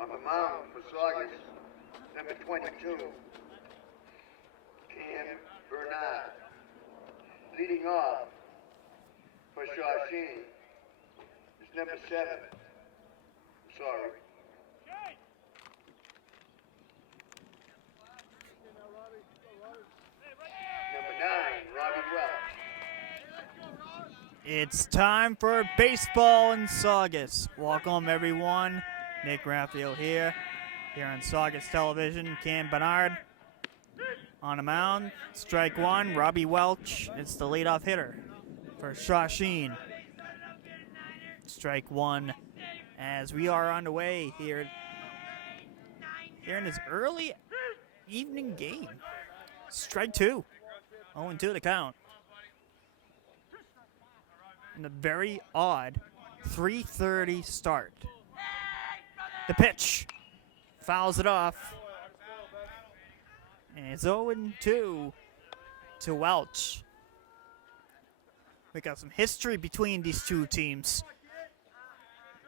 On the mound for Saugus, number 22, Cam Bernard. Leading off for Shawsheen is number 7. Sorry. Number 9, Robbie Welch. It's time for baseball in Saugus. Welcome, everyone. Nick Graffeo here on Saugus Television. Cam Bernard on the mound. Strike one, Robbie Welch. It's the leadoff hitter for Shawsheen. Strike one as we are on the way here in this early evening game. Strike two. 0-2 the count. And a very odd 3:30 start. The pitch. Fouls it off. And it's 0-2 to Welch. We got some history between these two teams.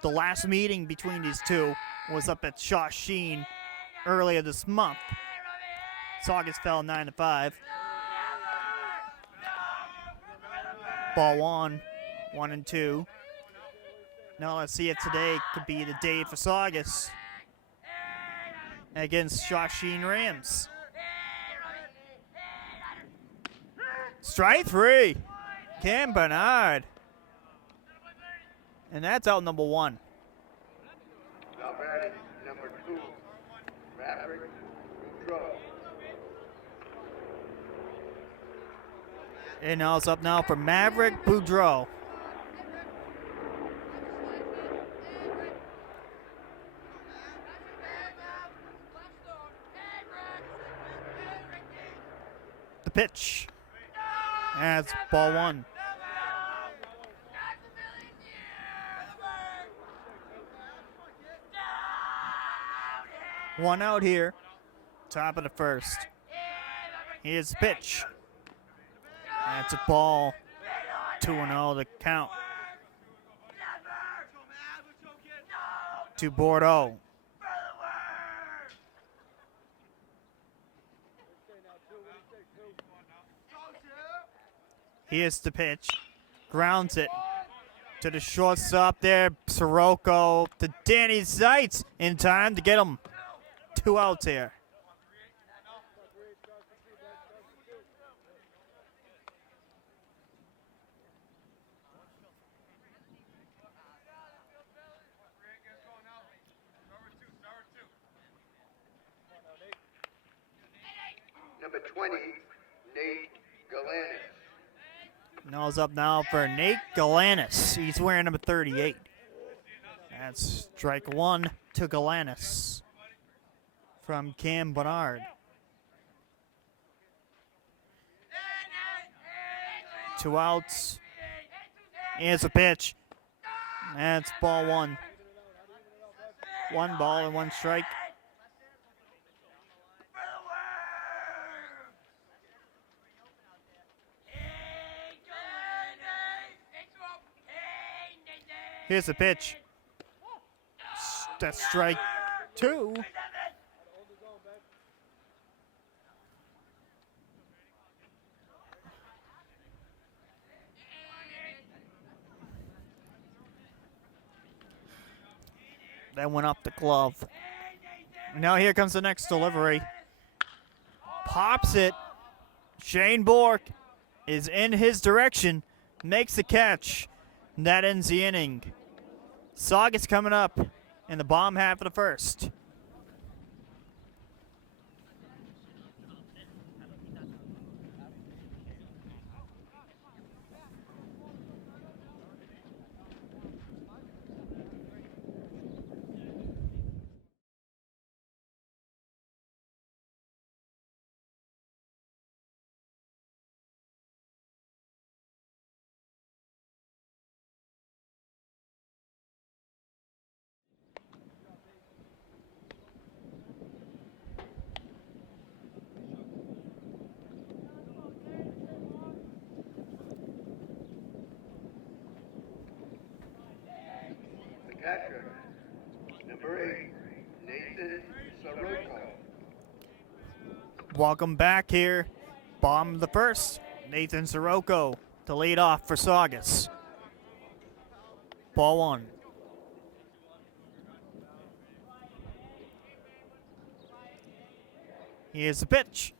The last meeting between these two was up at Shawsheen earlier this month. Saugus fell 9-5. Ball one, 1-2. Now let's see if today could be the day for Saugus against Shawsheen Rams. Strike three, Cam Bernard. And that's out number one. Now batting number 2, Maverick Boudreaux. And now it's up now for Maverick Boudreaux. The pitch. That's ball one. One out here. Top of the first. Here's the pitch. That's a ball. 2-0 the count. To Bordeaux. Here's the pitch. Grounds it to the shortstop there. Sirocco to Danny Zeitz in time to get him. 2 outs here. Number 20, Nate Galanis. Nose up now for Nate Galanis. He's wearing number 38. That's strike one to Galanis from Cam Bernard. 2 outs. Here's a pitch. That's ball one. 1 ball and 1 strike. Here's the pitch. That's strike 2. That went up the glove. Now here comes the next delivery. Pops it. Shane Bork is in his direction. Makes the catch. And that ends the inning. Saugus coming up in the bottom half of the first. Catcher, number 8, Nathan Sirocco. Welcome back here. Bottom of the first. Nathan Sirocco to lead off for Saugus. Ball one. Here's the pitch.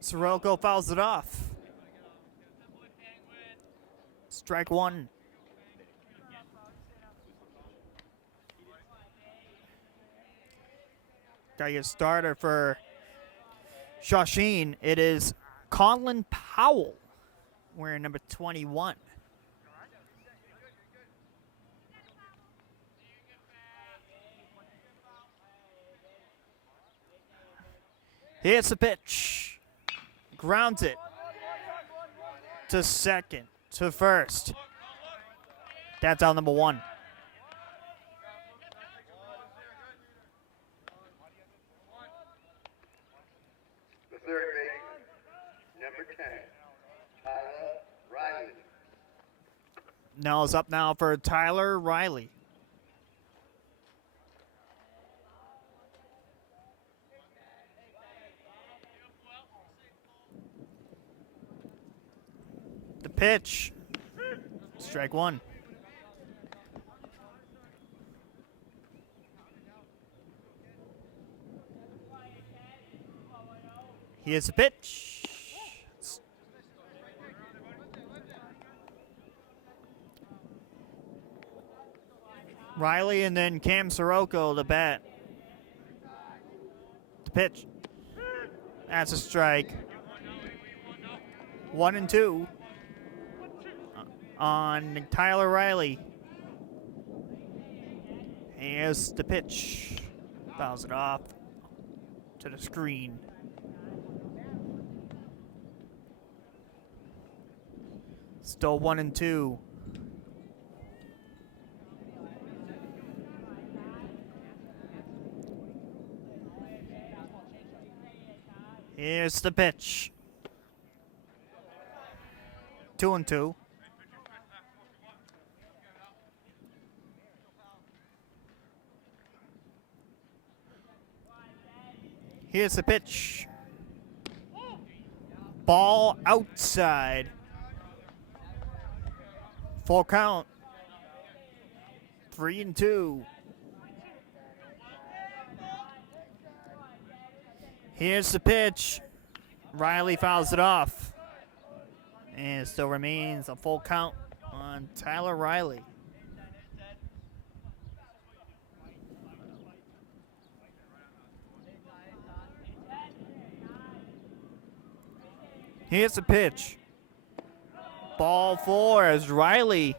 Sirocco fouls it off. Strike one. Got your starter for Shawsheen. It is Colin Powell, wearing number 21. Here's the pitch. Grounds it to second, to first. That's out number one. The third baseman, number 10, Tyler Riley. Now is up now for Tyler Riley. The pitch. Strike one. Here's the pitch. Riley and then Cam Sirocco the bat. The pitch. That's a strike. 1-2 on Tyler Riley. Here's the pitch. Fouls it off to the screen. Still 1-2. Here's the pitch. 2-2. Here's the pitch. Ball outside. Full count. 3-2. Here's the pitch. Riley fouls it off. And it still remains a full count on Tyler Riley. Here's the pitch. Ball four as Riley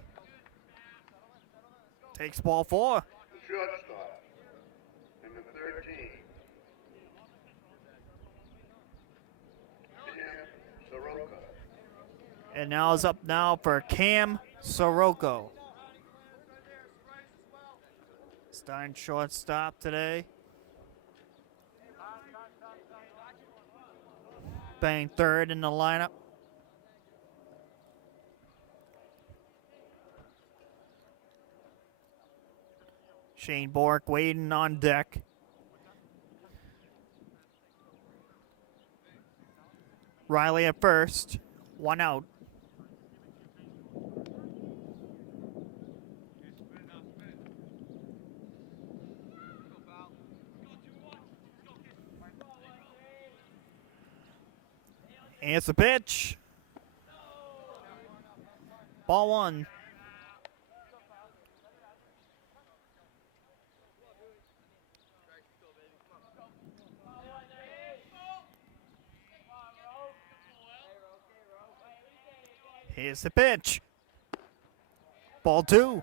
takes ball four. The shortstop, number 13, Cam Sirocco. And now is up now for Cam Sirocco. Starting shortstop today. Batting third in the lineup. Shane Bork waiting on deck. Riley at first. One out. And it's a pitch. Ball one. Here's the pitch. Ball two.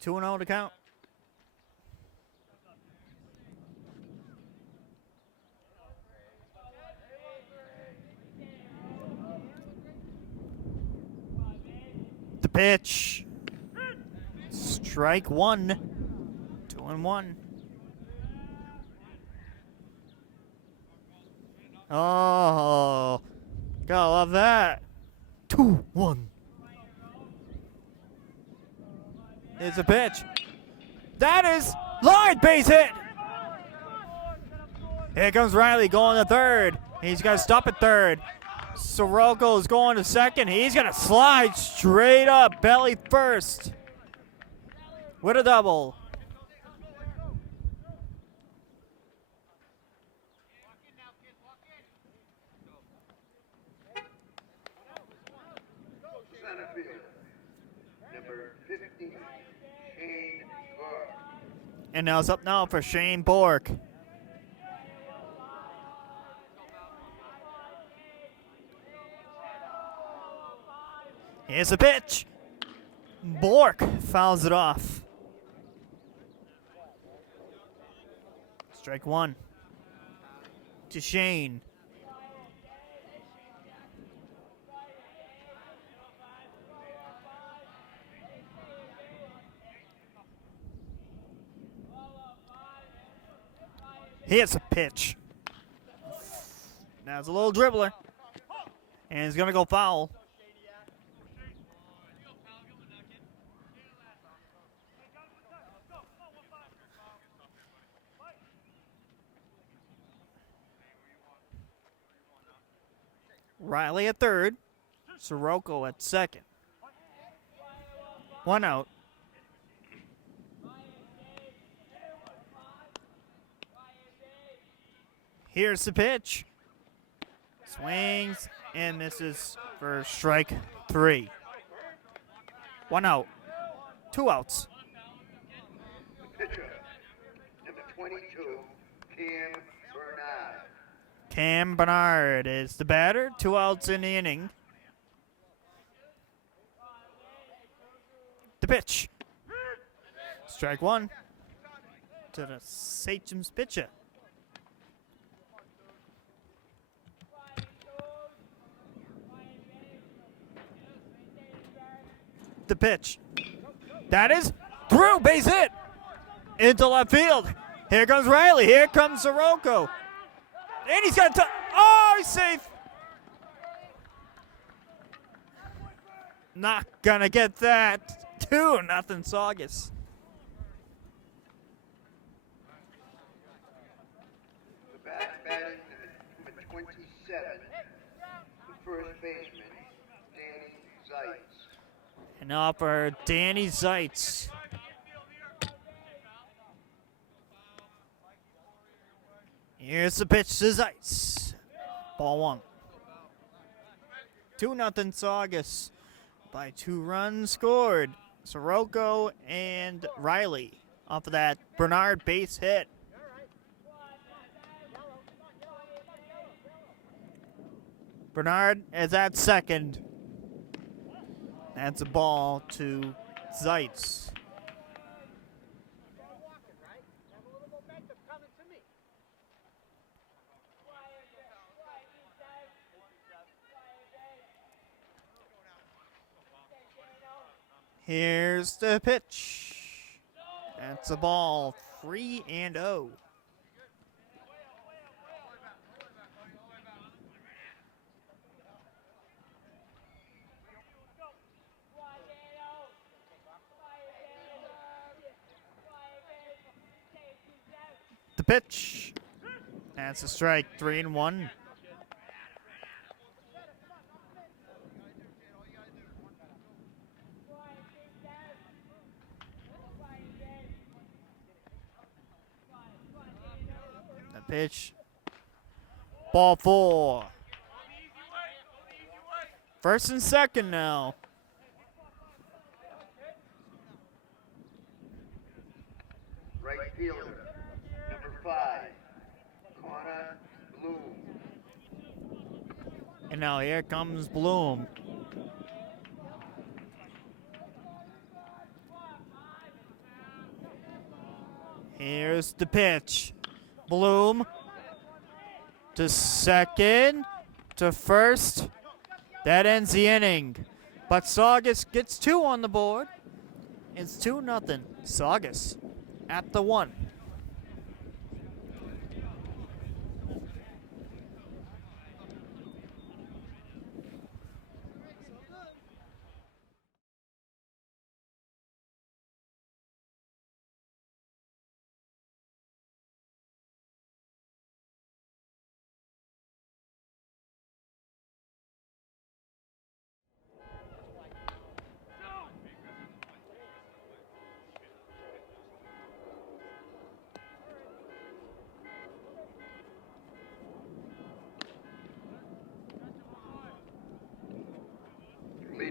Two and 0 to count. The pitch. Strike one. 2-1. Oh, gotta love that. 2-1. Here's a pitch. That is line base hit. Here comes Riley going to third. He's got to stop at third. Soroka is going to second. He's going to slide straight up, belly first. With a double. Center field. Number 50, Shane Burke. And now it's up now for Shane Bork. Here's a pitch. Bork fouls it off. Strike one to Shane. Here's a pitch. Now it's a little dribbler. And he's going to go foul. Riley at third. Soroka at second. One out. Here's the pitch. Swings and misses for strike three. One out. Two outs. Pitcher, number 22, Cam Bernard. Cam Bernard is the batter. Two outs in the inning. The pitch. Strike one to the Sachems pitcher. The pitch. That is through, base hit into left field. Here comes Riley. Here comes Soroka. And he's got to. Oh, he's safe. Not gonna get that. 2-0 Saugus. The batting number 27, the first baseman, Danny Zeitz. And now for Danny Zeitz. Here's the pitch to Zeitz. Ball one. 2-0 Saugus by 2 runs scored. Soroka and Riley off of that Bernard base hit. Bernard is at second. That's a ball to Zeitz. Here's the pitch. That's a ball, 3-0. The pitch. That's a strike, 3-1. The pitch. Ball 4. First and second now. Right fielder, number 5, Connor Bloom. And now here comes Bloom. Here's the pitch. Bloom to second, to first. That ends the inning. But Saugus gets 2 on the board. It's 2-0. Saugus at the 1.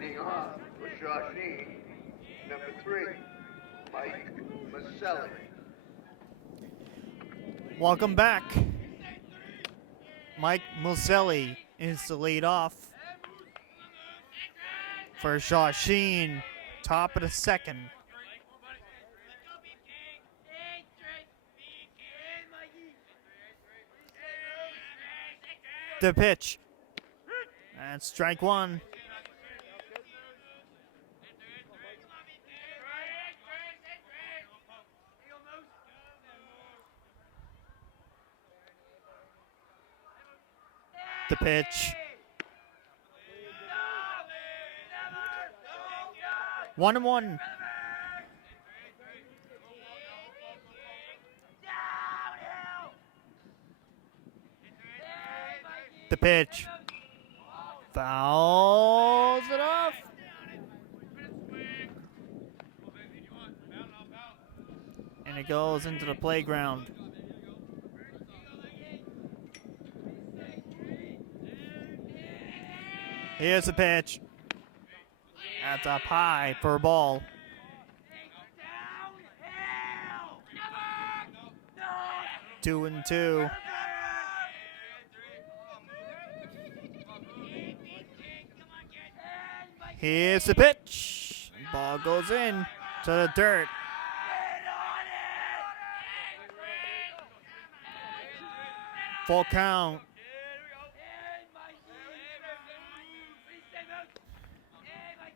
Leading off for Shawsheen, number 3, Moschella. Welcome back. Mike Moschella is the lead off for Shawsheen, top of the second. The pitch. That's strike one. The pitch. 1-1. The pitch. Fouls it off. And it goes into the playground. Here's the pitch. That's up high for a ball. Two and two. Here's the pitch. Ball goes in to the dirt. Full count.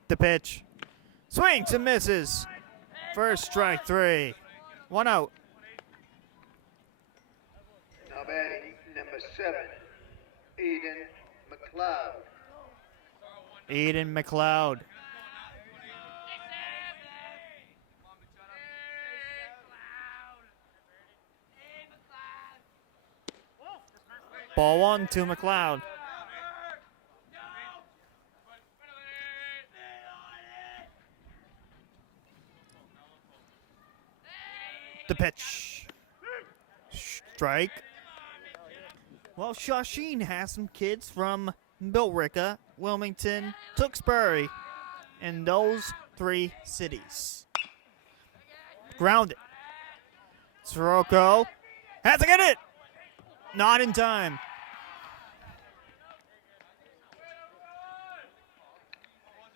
The pitch. Swings and misses. First strike 3. 1 out. Now batting number 7, Eden McLeod. Eden McLeod. Ball 1 to McLeod. The pitch. Strike. Well, Shawsheen has some kids from Billerica, Wilmington, Tewksbury, and those 3 cities. Grounded. Sirocco has to get it. Not in time.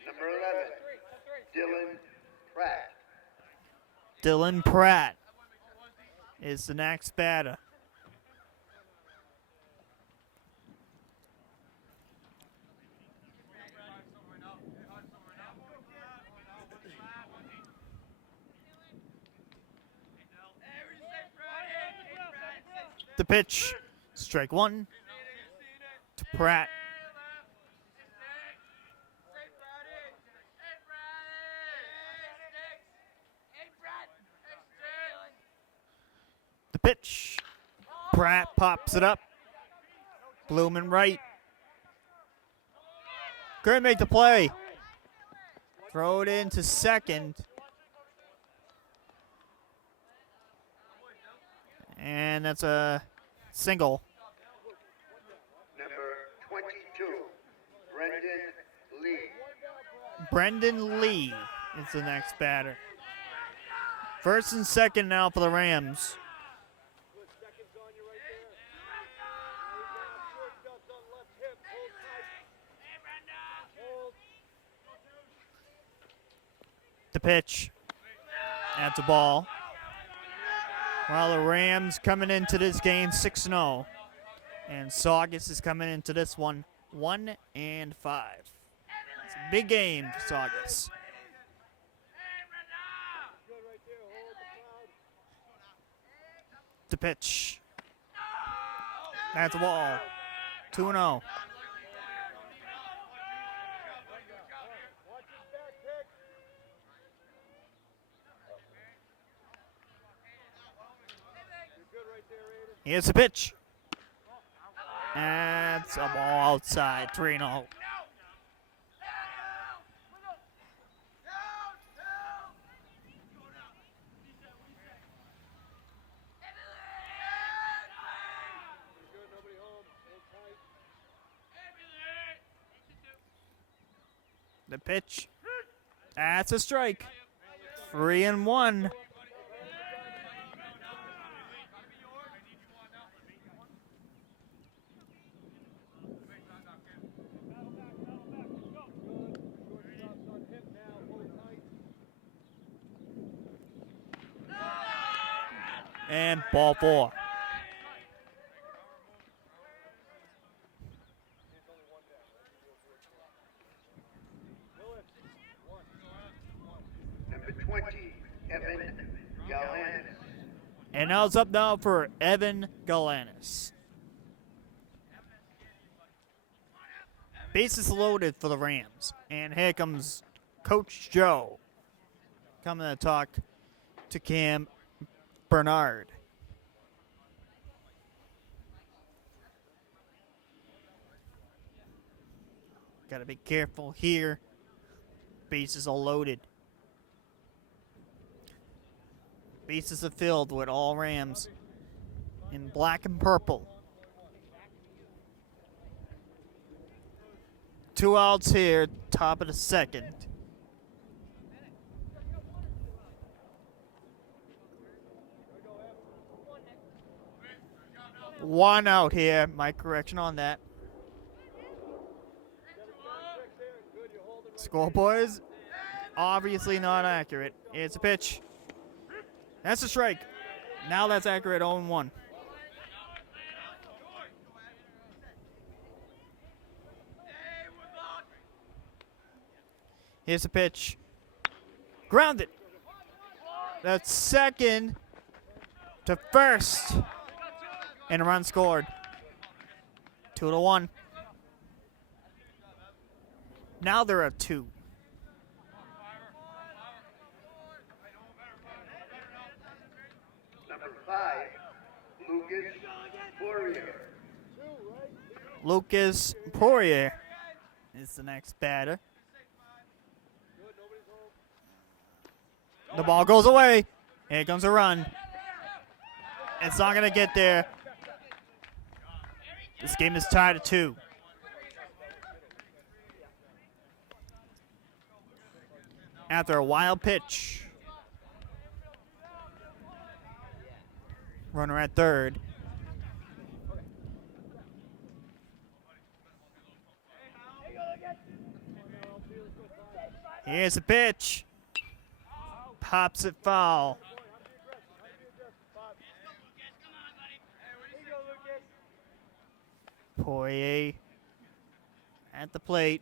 Number 11, Dylan Pratt. Dylan Pratt is the next batter. The pitch. Strike 1 to Pratt. The pitch. Pratt pops it up. Blooming right. Couldn't make the play. Throw it into second. And that's a single. Number 22, Brendan Lee. Brendan Lee is the next batter. First and second now for the Rams. The pitch. That's a ball. Well, the Rams coming into this game 6-0. And Saugus is coming into this one 1-5. It's a big game for Saugus. The pitch. That's a ball. 2-0. Here's the pitch. That's a ball outside. 3-0. The pitch. That's a strike. 3-1. And ball 4. Number 20, Evan Galanis. And now it's up now for Evan Galanis. Bases loaded for the Rams. And here comes Coach Joe coming to talk to Cam Bernard. Got to be careful here. Bases are loaded. Bases are filled with all Rams in black and purple. 2 outs here, top of the second. One out here. My correction on that. Scoreboard is obviously not accurate. It's a pitch. That's a strike. Now that's accurate, 0-1. Here's a pitch. Grounded. That's second to first. And a run scored. 2-1. Now they're at 2. Number 5, Lucas Poirier. Lucas Poirier is the next batter. The ball goes away. Here comes a run. It's not going to get there. This game is tied at 2. After a wild pitch. Runner at third. Here's a pitch. Pops it foul. Poirier at the plate.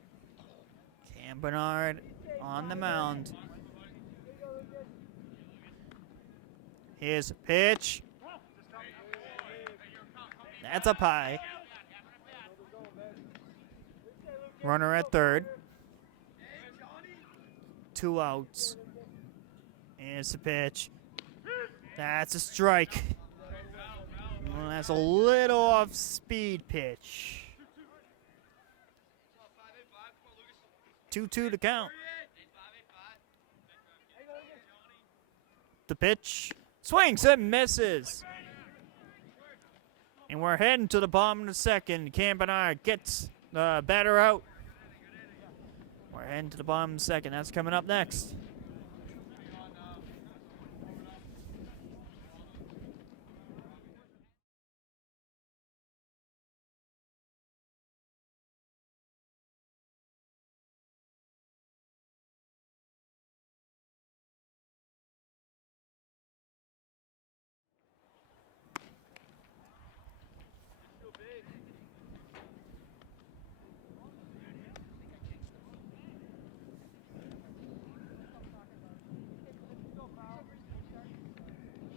Cam Bernard on the mound. Here's a pitch. That's up high. Runner at third. 2 outs. Here's a pitch. That's a strike. Well, that's a little off-speed pitch. 2-2 to count. The pitch. Swings and misses. And we're heading to the bottom of the second. Cam Bernard gets the batter out. We're heading to the bottom of the second. That's coming up next.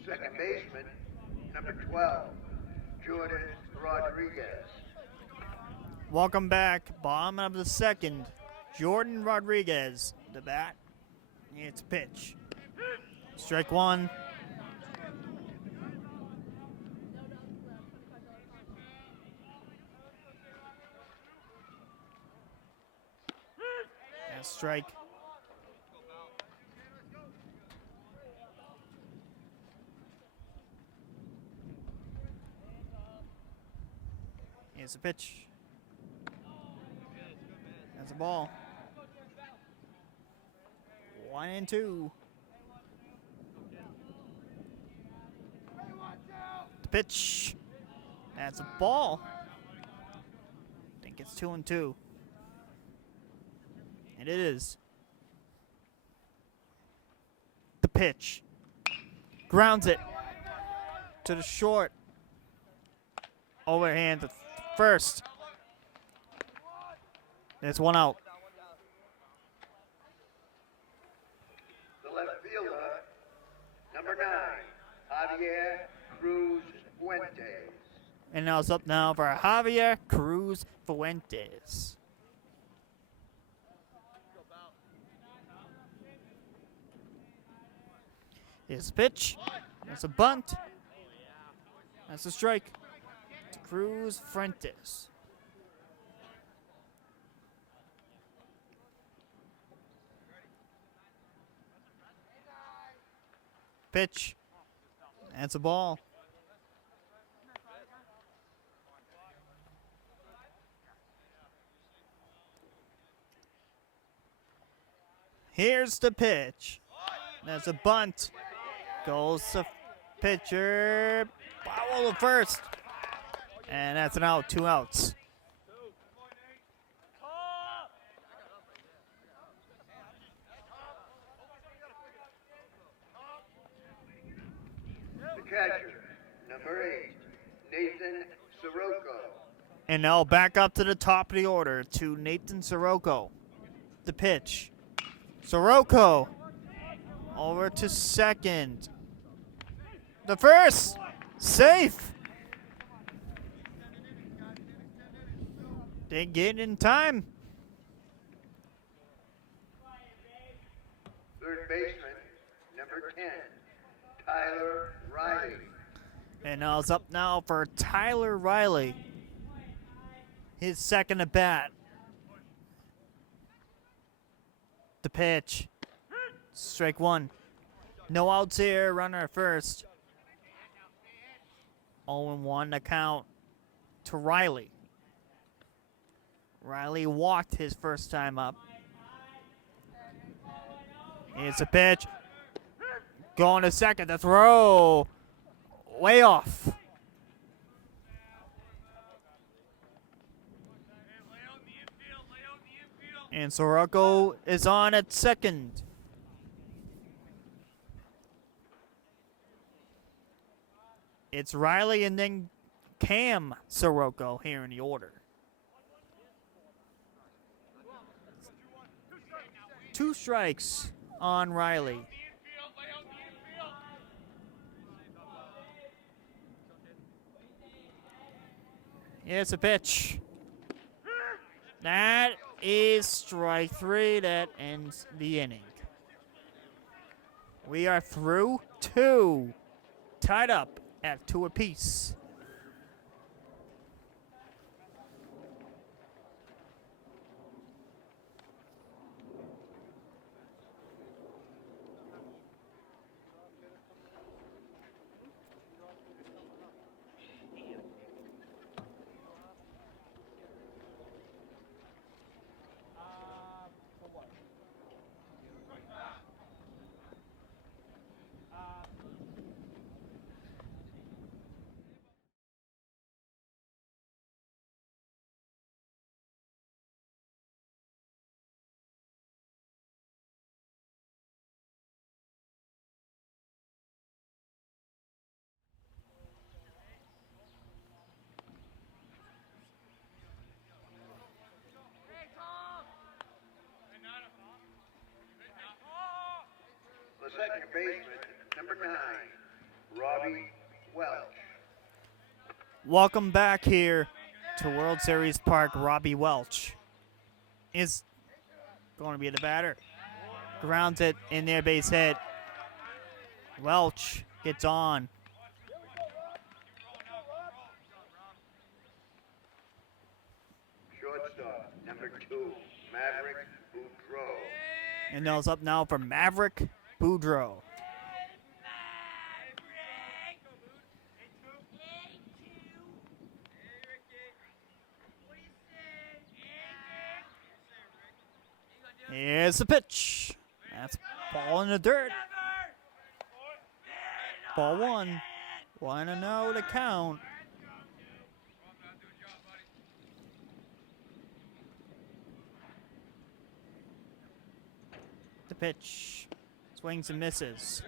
Second baseman, number 12, Jordan Rodriguez. Welcome back. Bottom of the second. Jordan Rodriguez, the bat. It's a pitch. Strike 1. And strike. Here's a pitch. That's a ball. 1-2. The pitch. That's a ball. I think it's 2-2. And it is. The pitch. Grounds it to the short. Overhand to first. There's one out. The left fielder, number 9, Javier Cruz Fuentes. And now it's up now for Javier Cruz Fuentes. Here's a pitch. That's a bunt. That's a strike to Cruz Fuentes. Pitch. That's a ball. Here's the pitch. That's a bunt. Goes the pitcher. Foul to first. And that's an out. 2 outs. The catcher, number 8, Nathan Sirocco. And now back up to the top of the order to Nathan Sirocco. The pitch. Sirocco over to second. The first. Safe. They get in time. Third baseman, number 10, Tyler Riley. And now it's up now for Tyler Riley. His second at bat. The pitch. Strike 1. No outs here. Runner at first. 0-1 to count to Riley. Riley walked his first time up. Here's a pitch. Going to second. The throw. Way off. And Sirocco is on at second. It's Riley and then Cam Sirocco here in the order. 2 strikes on Riley. Here's a pitch. That is strike 3. That ends the inning. We are through 2. Tied up at 2 apiece. The second baseman, number 9, Robbie Welch. Welcome back here to World Series Park. Robbie Welch is going to be the batter. Grounds it in their base hit. Welch gets on. Shortstop, number 2, Maverick Boudreau. And those up now for Maverick Boudreau. Here's the pitch. That's ball in the dirt. Ball one. 1-0 to count. The pitch. Swings and misses.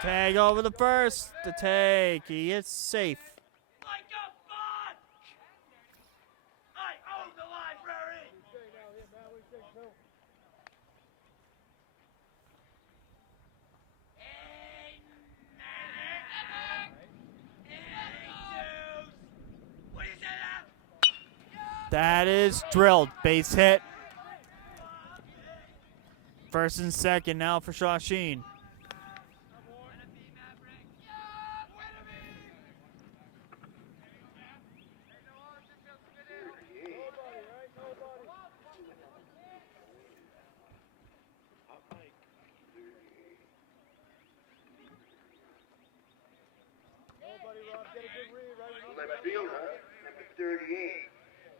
Tag over the first. The tag. He is safe. That is drilled. Base hit. First and second now for Shawsheen. Left fielder, number 38,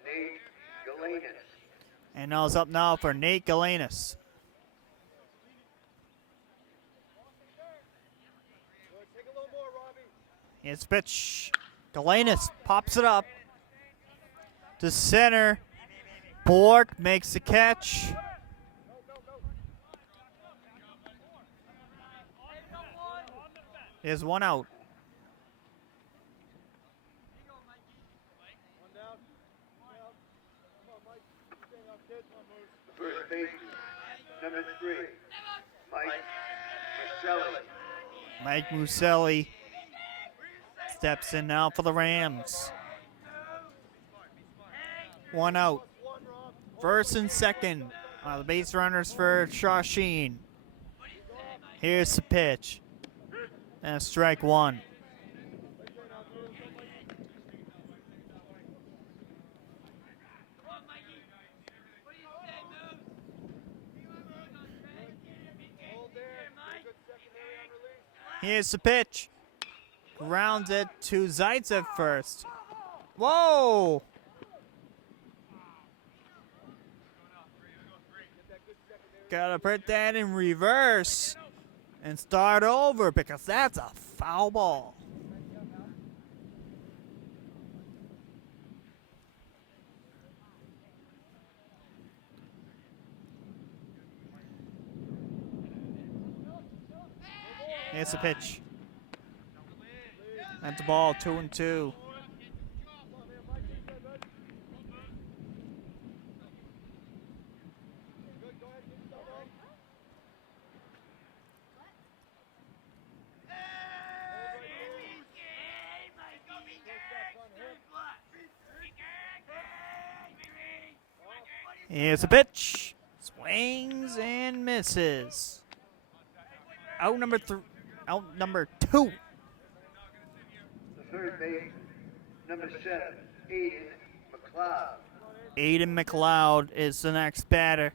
Nate Galenas. And now's up now for Nate Galenas. It's pitch. Galenas pops it up to center. Bork makes the catch. There's one out. First baseman, number 3, Mike Moschella. Mike Muselli steps in now for the Rams. One out. First and second. The base runners for Shawsheen. Here's the pitch. And strike one. Here's the pitch. Grounds it to Zaitsev first. Whoa! Gotta put that in reverse and start over because that's a foul ball. Here's the pitch. That's the ball, 2-2. Here's the pitch. Swings and misses. Out number 2. The third baseman, number 7, Aiden McLeod. Aiden McLeod is the next batter.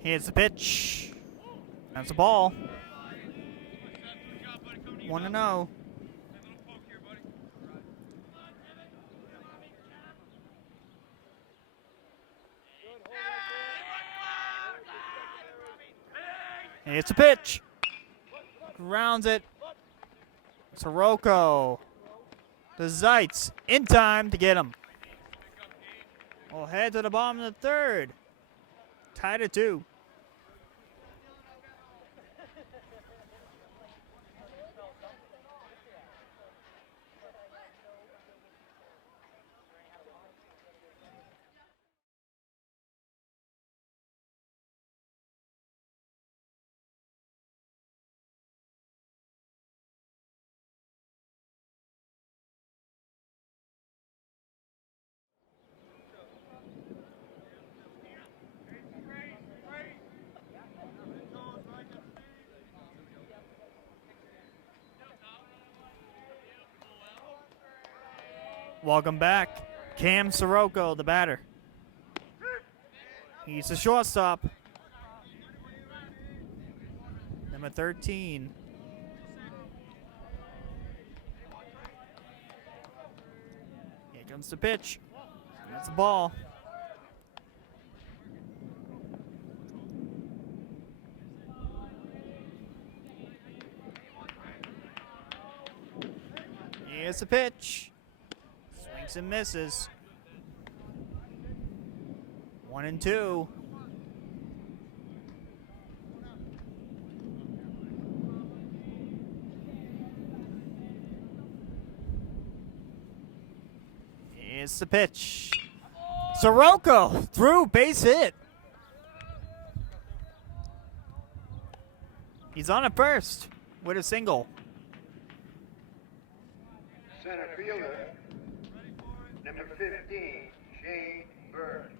Here's the pitch. That's the ball. 1-0. Here's the pitch. Grounds it. Sirocco. The Zeitz in time to get him. We'll head to the bottom of the third. Tied at 2. Welcome back. Cam Sirocco, the batter. He's the shortstop. Number 13. Here comes the pitch. That's the ball. Here's the pitch. Swings and misses. 1-2. Here's the pitch. Sirocco through, base hit. He's on at first with a single. Center fielder, number 15, Shane Burke.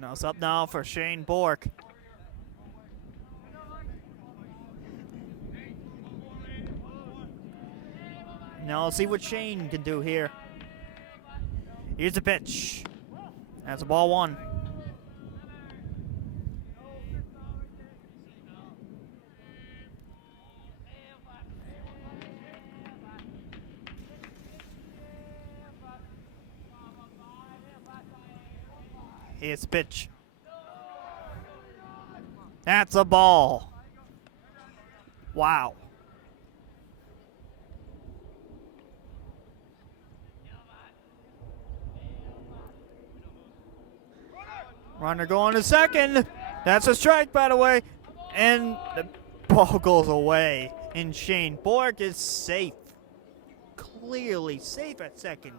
Now it's up now for Shane Bork. Now let's see what Shane can do here. Here's the pitch. That's a ball one. Here's the pitch. That's a ball. Wow. Runner going to second. That's a strike, by the way. And the ball goes away. And Shane Bork is safe. Clearly safe at second.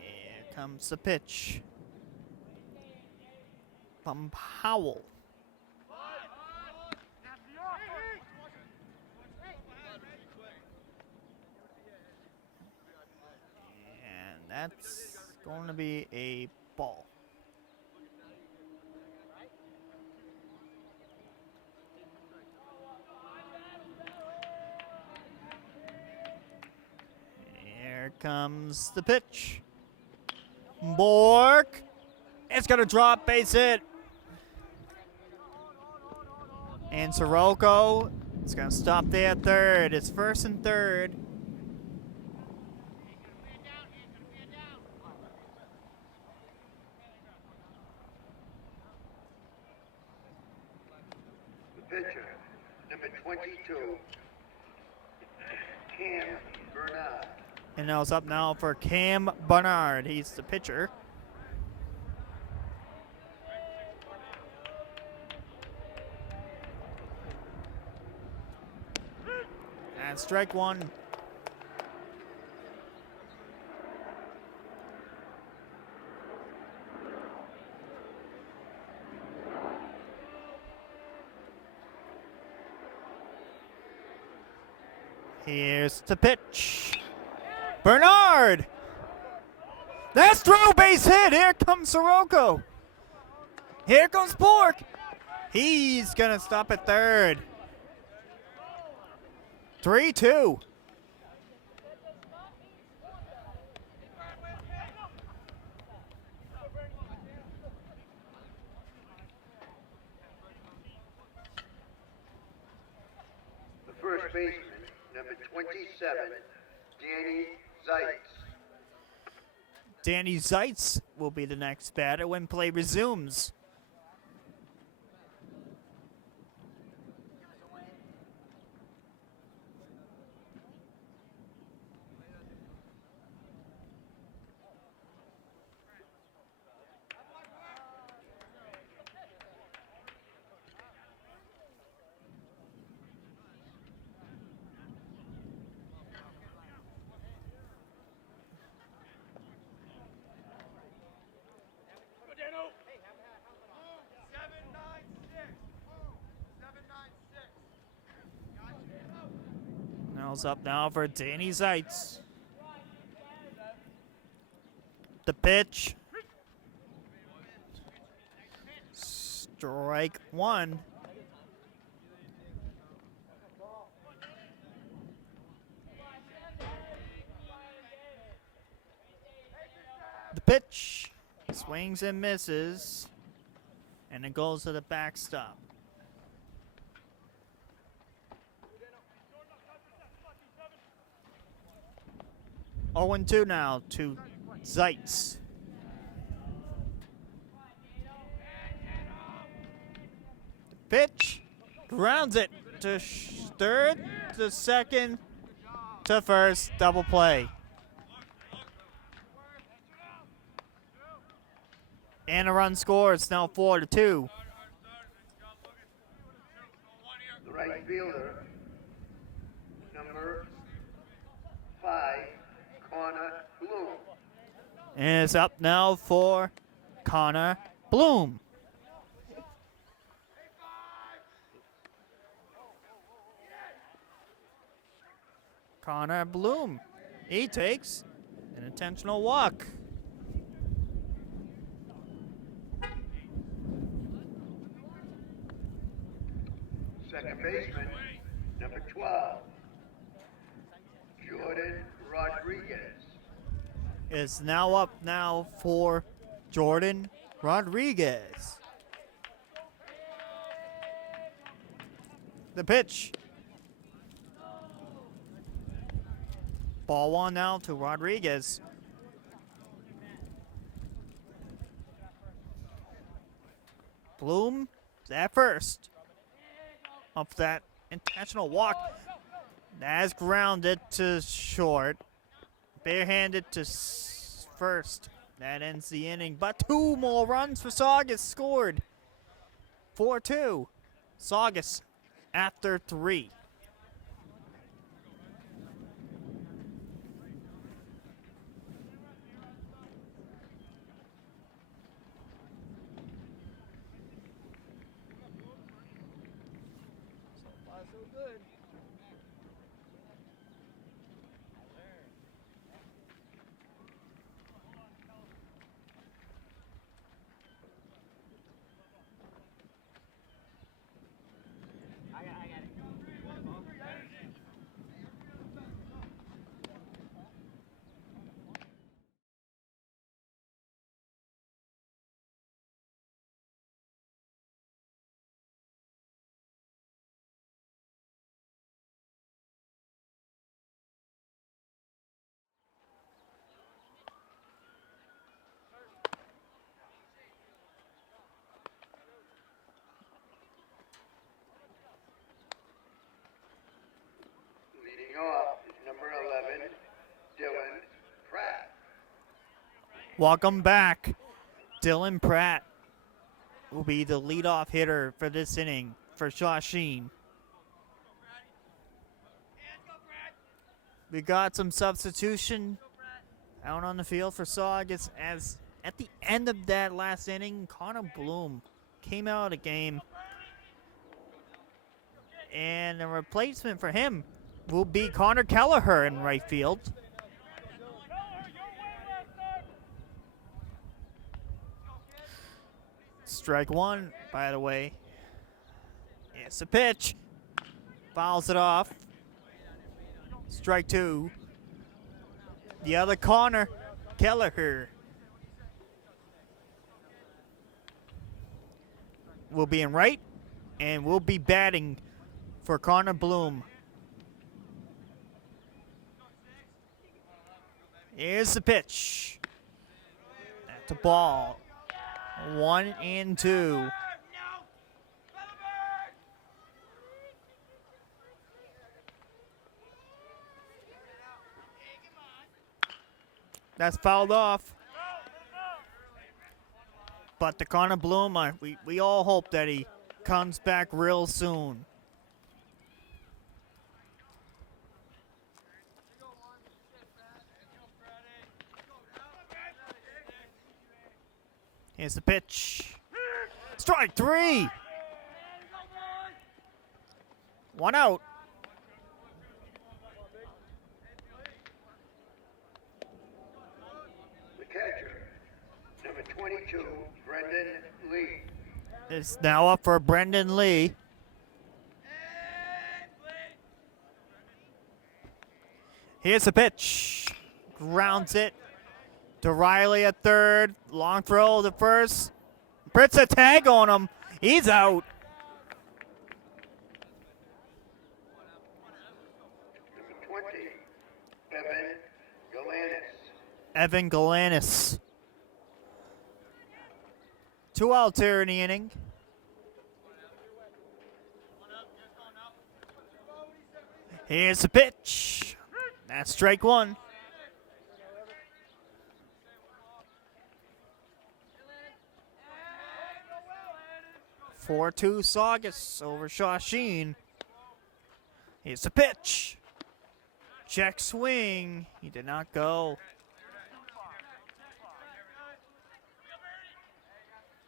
Here comes the pitch from Powell. And that's going to be a ball. Here comes the pitch. Bork. It's going to drop, base hit. And Sirocco is going to stop there at third. It's first and third. The pitcher, number 22, Cam Bernard. And now it's up now for Cam Bernard. He's the pitcher. And strike one. Here's the pitch. Bernard! That's through, base hit. Here comes Sirocco. Here comes Bork. He's going to stop at third. 3-2. The first baseman, number 27, Danny Zeitz. Danny Zeitz will be the next batter when play resumes. Now's up now for Danny Zeitz. The pitch. Strike one. The pitch. Swings and misses. And it goes to the backstop. 0-2 now to Zeitz. Pitch. Grounds it to third, to second, to first. Double play. And a run scores. Now 4-2. The right fielder, number 5, Connor Bloom. And it's up now for Connor Bloom. Connor Bloom. He takes an intentional walk. Second baseman, number 12, Jordan Rodriguez. Is now up now for Jordan Rodriguez. The pitch. Ball one now to Rodriguez. Bloom is at first. Up that intentional walk. That's grounded to short. Barehanded to first. That ends the inning. But 2 more runs for Saugus scored. 4-2. Saugus after 3. Leading off is number 11, Dylan Pratt. Welcome back. Dylan Pratt will be the leadoff hitter for this inning for Shawsheen. We got some substitution out on the field for Saugus as at the end of that last inning, Connor Bloom came out of the game. And a replacement for him will be Connor Kelleher in right field. Strike one, by the way. It's a pitch. Fouls it off. Strike two. The other Connor Kelleher will be in right and will be batting for Connor Bloom. Here's the pitch. That's a ball. 1-2. That's fouled off. But the Connor Bloom, we all hope that he comes back real soon. Here's the pitch. Strike three. 1 out. The catcher, 22, Brendan Lee. It's now up for Brendan Lee. Here's the pitch. Grounds it to Riley at third. Long throw to first. Puts a tag on him. He's out. Number 20, Evan Galanis. Evan Galanis. 2 outs here in the inning. Here's the pitch. That's strike one. (4-2) Saugus over Shawsheen. Here's the pitch. Check swing. He did not go.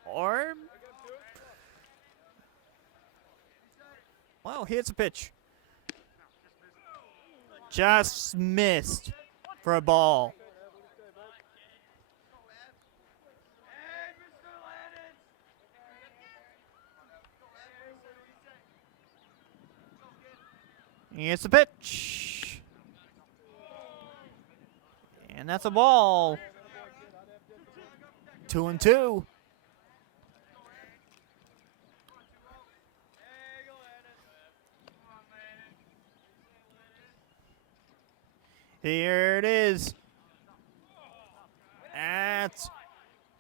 Or, well, here's a pitch. Just missed for a ball. Here's the pitch. And that's a ball. 2-2. Here it is. That's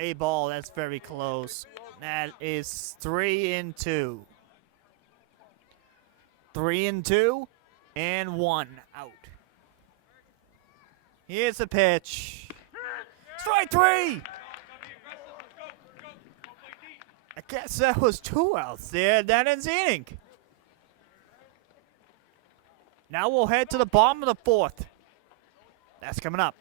a ball. That's very close. That is 3-2. 3-2 and 1 out. Here's the pitch. Strike 3. I guess that was 2 outs there. That ends the inning. Now we'll head to the bottom of the 4th. That's coming up.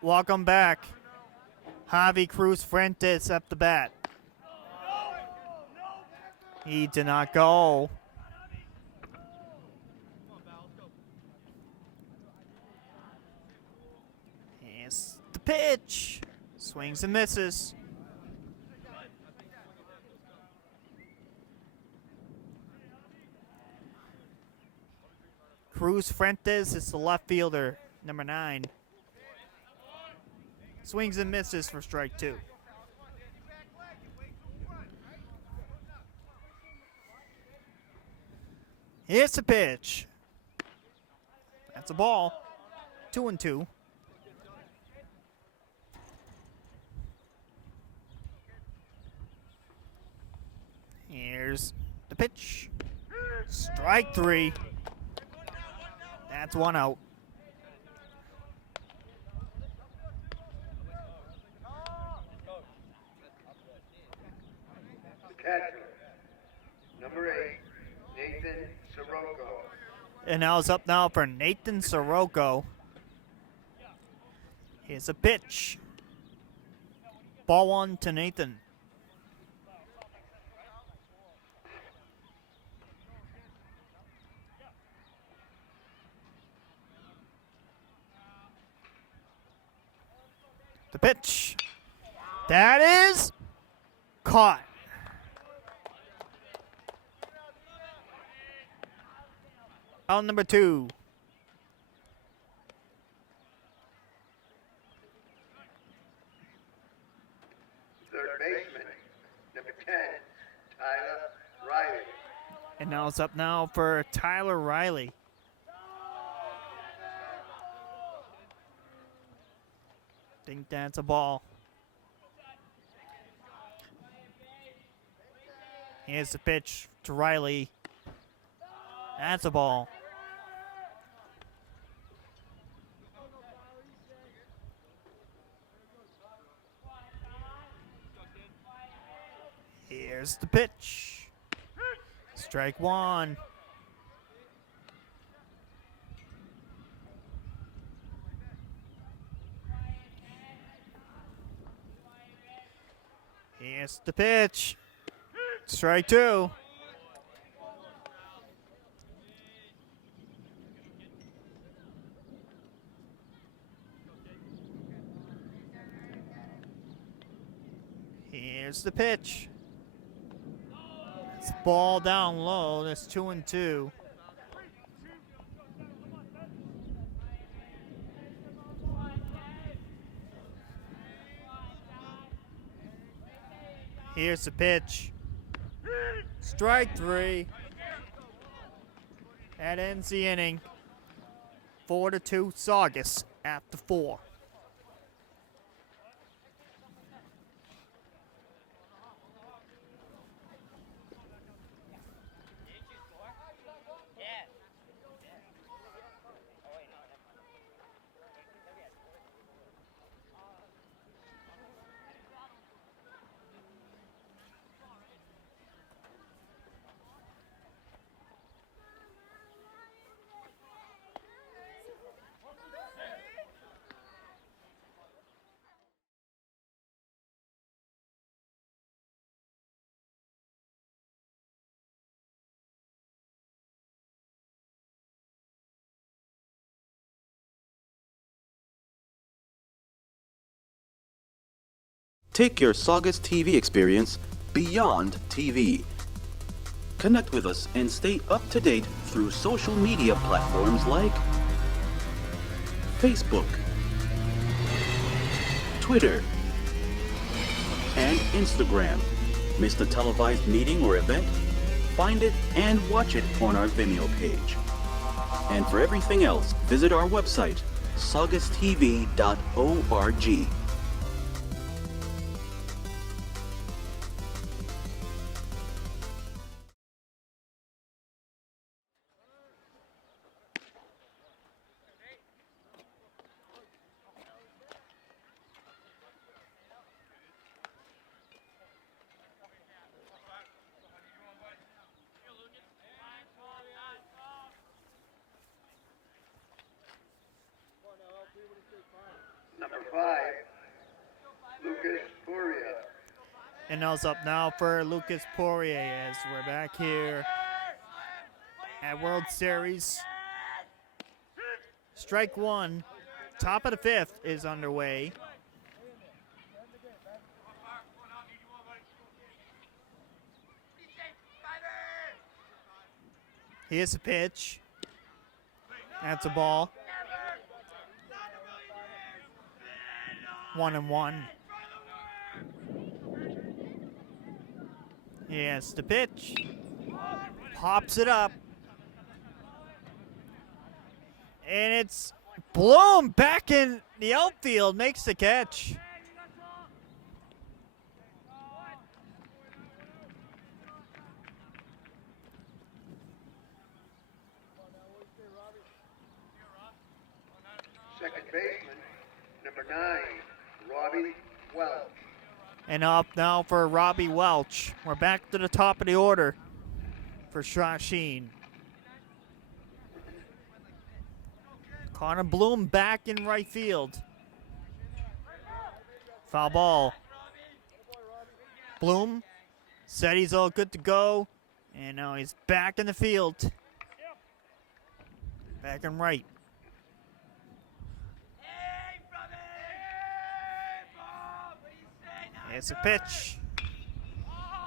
Welcome back. Javi Cruz Fuentes at the bat. He did not go. Here's the pitch. Swings and misses. Cruz Fuentes is the left fielder, number 9. Swings and misses for strike 2. Here's the pitch. That's a ball. 2-2. Here's the pitch. Strike 3. That's 1 out. Catcher, number 8, Nathan Sirocco. And now it's up now for Nathan Sirocco. Here's a pitch. Ball 1 to Nathan. The pitch. That is caught. Out number 2. Third baseman, number 10, Tyler Riley. And now it's up now for Tyler Riley. Think that's a ball. Here's the pitch to Riley. That's a ball. Here's the pitch. Strike one. Here's the pitch. Strike two. Here's the pitch. It's ball down low. That's 2-2. Here's the pitch. Strike three. That ends the inning. 4-2 Saugus at the 4. Take your Saugus TV experience beyond TV. Connect with us and stay up to date through social media platforms like Facebook, Twitter, and Instagram. Missed a televised meeting or event? Find it and watch it on our Vimeo page. And for everything else, visit our website, saugustv.org. Number 5, Lucas Furia. And nose up now for Lucas Poirier as we're back here at World Series. Strike one. Top of the 5th is underway. Here's a pitch. That's a ball. 1-1. Yes, the pitch. Pops it up. And it's Bloom back in the outfield, makes the catch. Second baseman, number 9, Robbie Welch. And up now for Robbie Welch. We're back to the top of the order for Shawsheen. Connor Bloom back in right field. Foul ball. Bloom said he's all good to go. And now he's back in the field. Back and right. It's a pitch.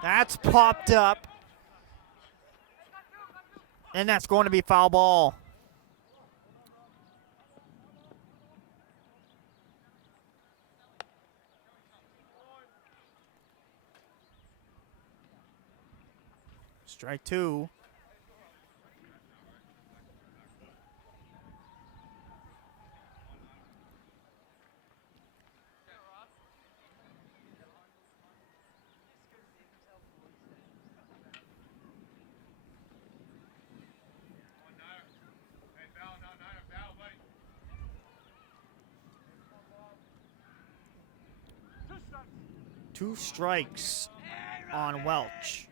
That's popped up. And that's going to be foul ball. Strike two. Two strikes on Welch.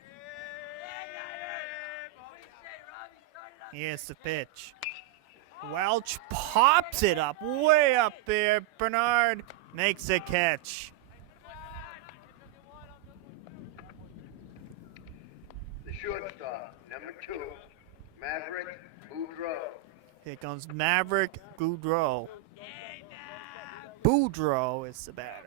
Here's the pitch. Welch pops it up, way up there. Bernard makes a catch. The shortstop, number 2, Maverick Boudreaux. Here comes Maverick Boudreaux. Boudreaux is the batter.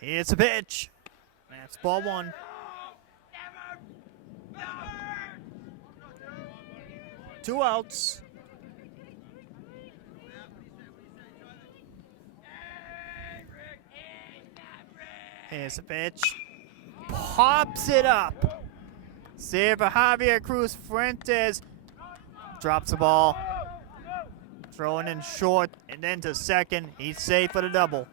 Here's a pitch. That's ball 1. Two outs. Here's a pitch. Pops it up. Save for Javier Cruz Fuentes. Drops the ball. Throwing in short and then to second. He's safe for the double.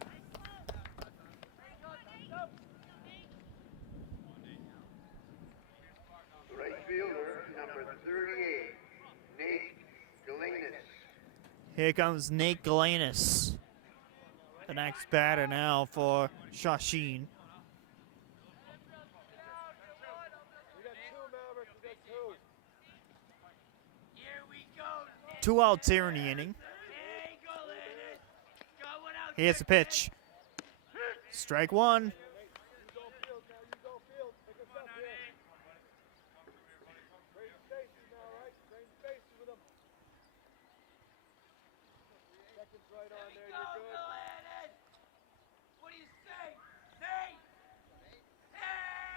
Right fielder, number 38, Nate Galinas. Here comes Nate Galinas. The next batter now for Shawsheen. Two outs here in the inning. Here's the pitch. Strike 1.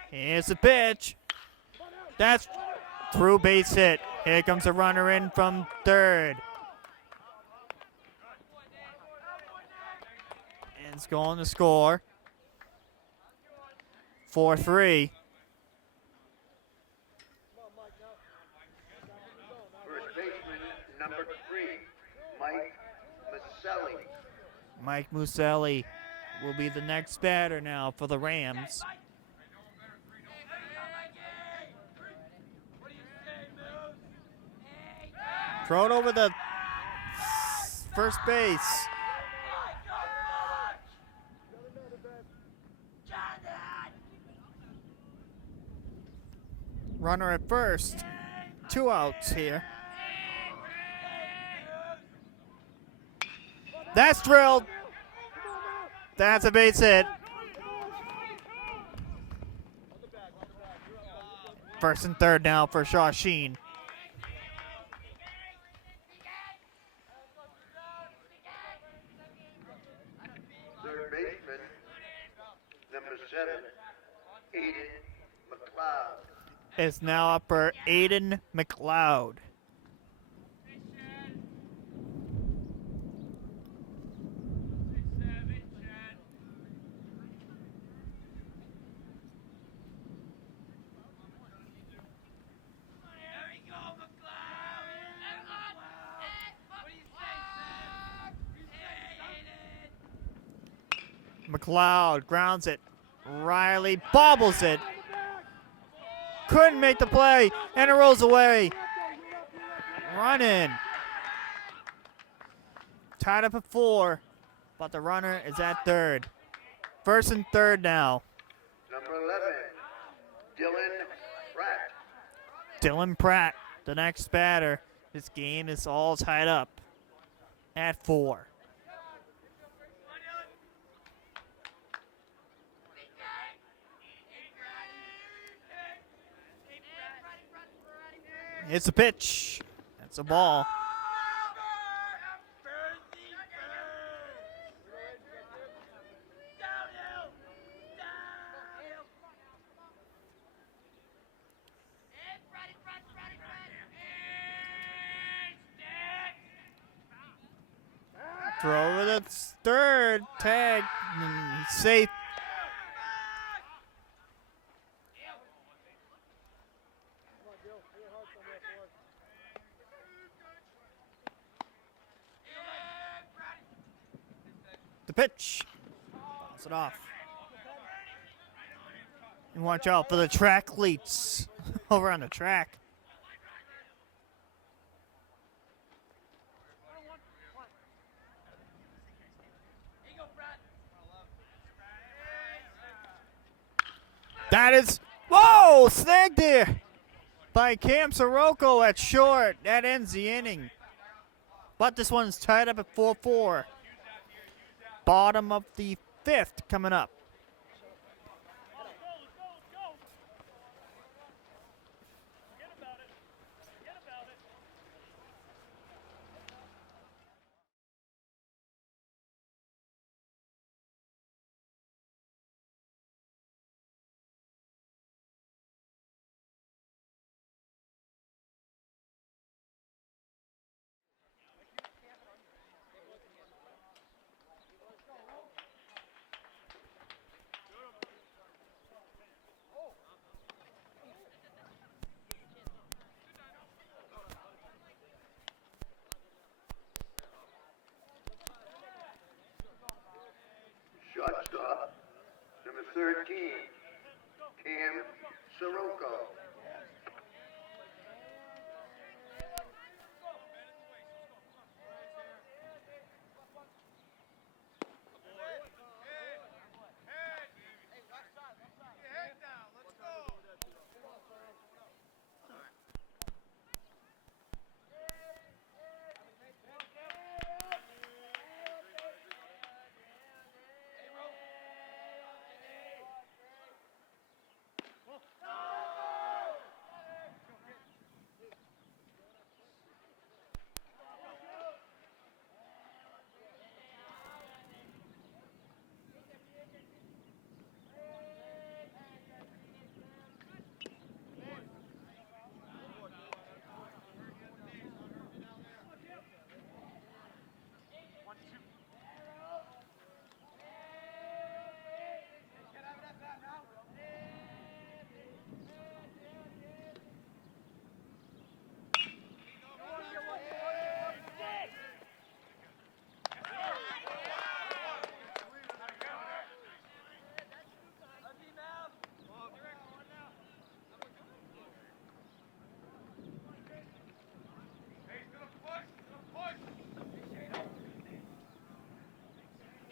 Here's the pitch. That's through base hit. Here comes a runner in from third. And it's going to score. 4-3. First baseman, number 3, Mike Moschella. Mike Muselli will be the next batter now for the Rams. Throw it over the first base. Runner at first. Two outs here. That's drilled. That's a base hit. First and third now for Shawsheen. Third baseman, number 7, Aiden McLeod. It's now up for Aiden McLeod. McLeod grounds it. Riley bobbles it. Couldn't make the play, and it rolls away. Run in. Tied up at 4, but the runner is at third. First and third now. Number 11, Dylan Pratt. Dylan Pratt, the next batter. This game is all tied up at 4. It's a pitch. That's a ball. Throw over the third. Tag. He's safe. The pitch. Bounce it off. And watch out for the track cleats over on the track. That is, whoa, snagged there by Cam Sirocco at short. That ends the inning. But this one's tied up at 4-4. Bottom of the 5th coming up. Shortstop, number 13, Cam Sirocco.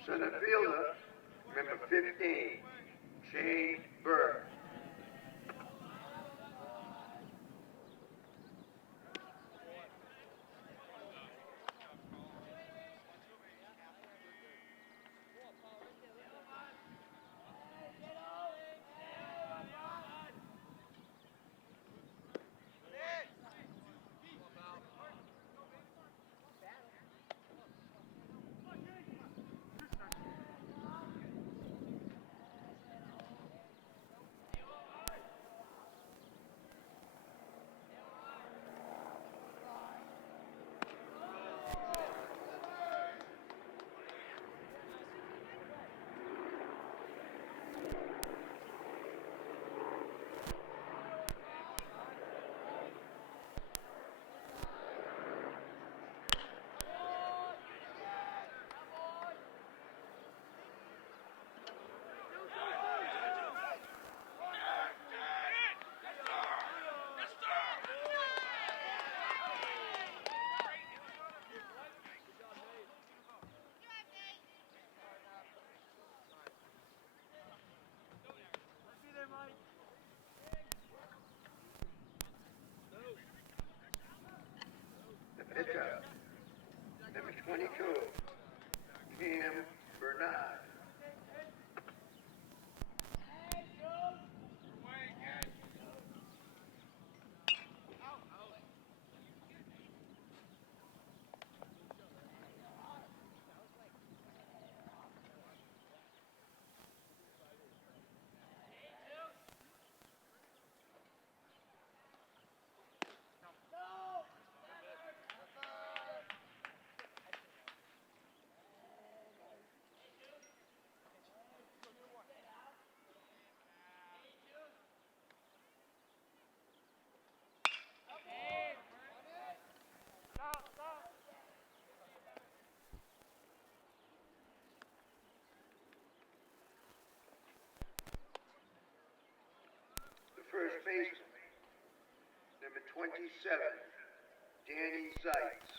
Center fielder, number 15, Shane Burke. Pitcher, number 22, Cam Bernard. The first baseman, 27, Danny Seitz.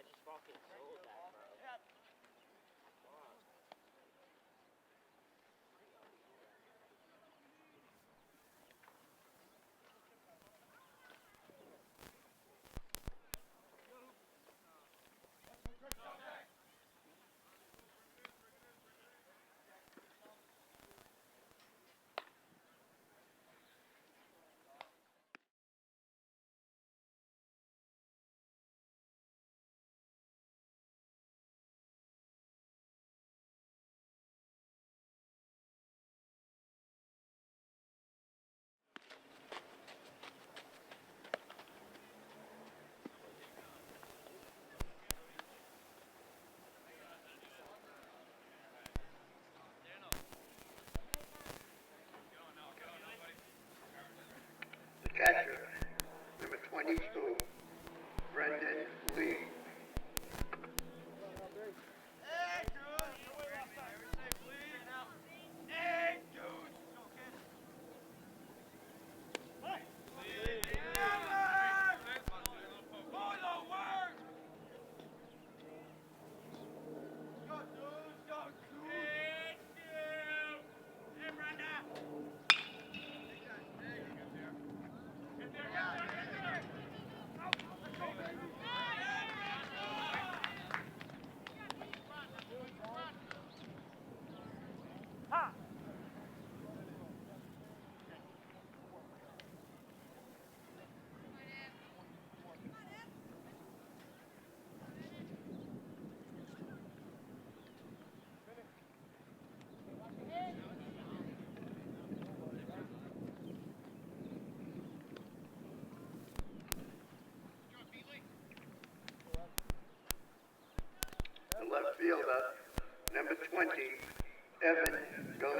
I just fucking sold that, bro.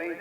Cleaning.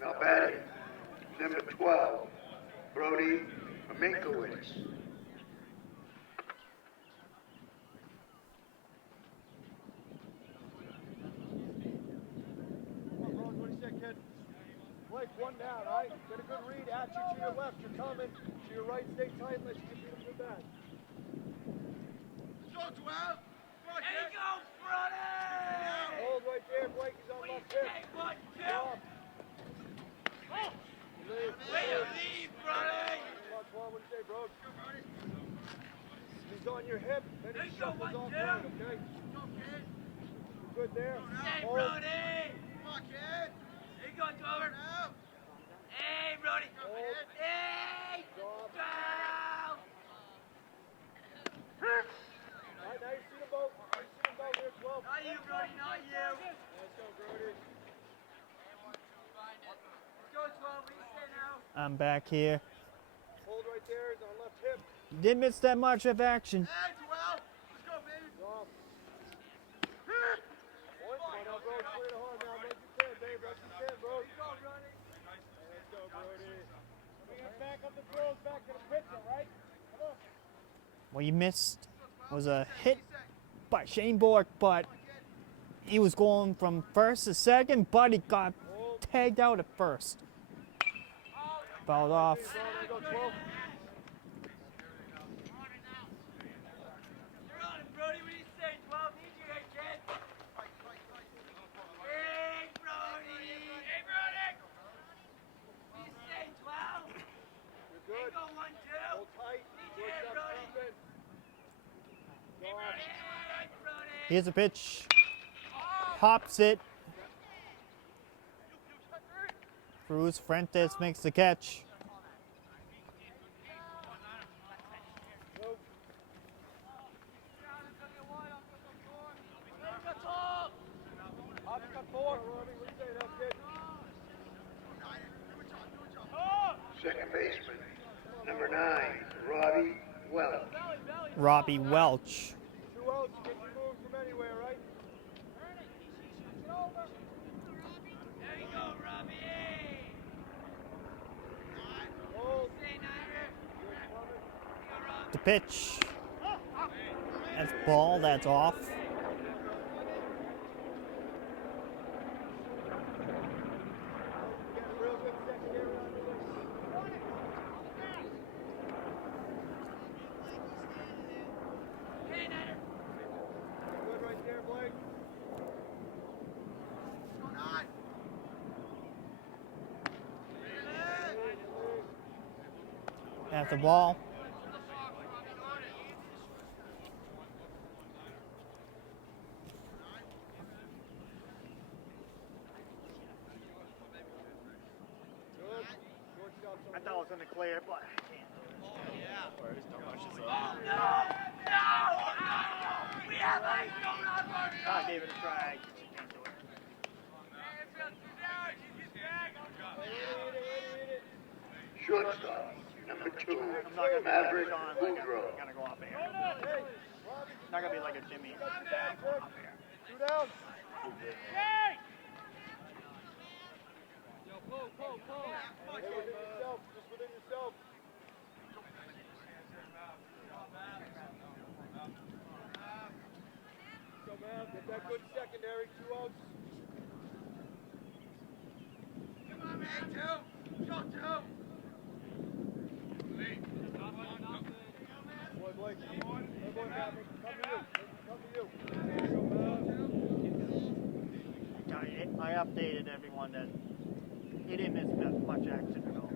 Now batting, number 12, Brody Minkowitz. Blake, one down, all right? Get a good read at you to your left. You're coming. To your right, stay tight. Let's get you to the back. Go, 12. There you go, Brody! Hold right there. Blake is on left hip. Stop. Way to leave, Brody! Watch one. What do you say, bro? He's on your hip. Then he shuffles off right, okay? You're good there. Hey, Hold. Brody! Come on, kid! There you go, Dover! Hey, Brody! Hey! Go! Alright, now you see the boat. You see the boat here, 12. Not you, Brody, not you! Let's go, Brody. Let's go, 12. What do you say now? I'm back here. Hold right there. He's on left hip. Didn't miss that much of action. Hey, 12! Let's go, baby! Stop. Point. Come on, now, bro. Clear the horn now. Make you can, babe. Make you can, bro. Let's go, Brody! Let's go, Brody. Bring it back up the throws, back to the pitcher, right? Come on. What you missed was a hit by Shane Bork, but he was going from first to second, but he got tagged out at first. Fouled off. There you go, 12. You're on it, Brody. What do you say, 12? Need you here, kid. Hey, Brody! Hey, Brody! What do you say, 12? You're good. Go 1-2. Hold tight. Need you Good here, stuff, Brody. Stephen. Go on. Hey, Brody! Here's a pitch. Pops it. Cruz Fuentes makes the catch. Second baseman, number 9, Robbie Welch. Robbie Welch. 2 outs. Get your move from anywhere, right? There you go, Robbie! Hold. Say, Niner! The pitch. That's ball, that's off. Get a real good secondary on your list. Hey, Niner! Good right there, Blake. What's going on? That's the ball. Good. Shortstop's on I thought I was going to clear, but I can't. We have ice going on, Brody! I gave it a try. Shortstop, number 2, I'm not going to Maverick be on. Woodrow. I'm going to go up here. Hey, Robbie, Not going to be like a Jimmy. up here. 2 down. Hey, within yourself. Just within yourself. Go, man. Get that good secondary. 2 outs. Come on, man, 2! Go, 2! Blake. Good boy, Patrick. Come to you. Come to you. There you go, man. I updated everyone that he didn't miss much action at all.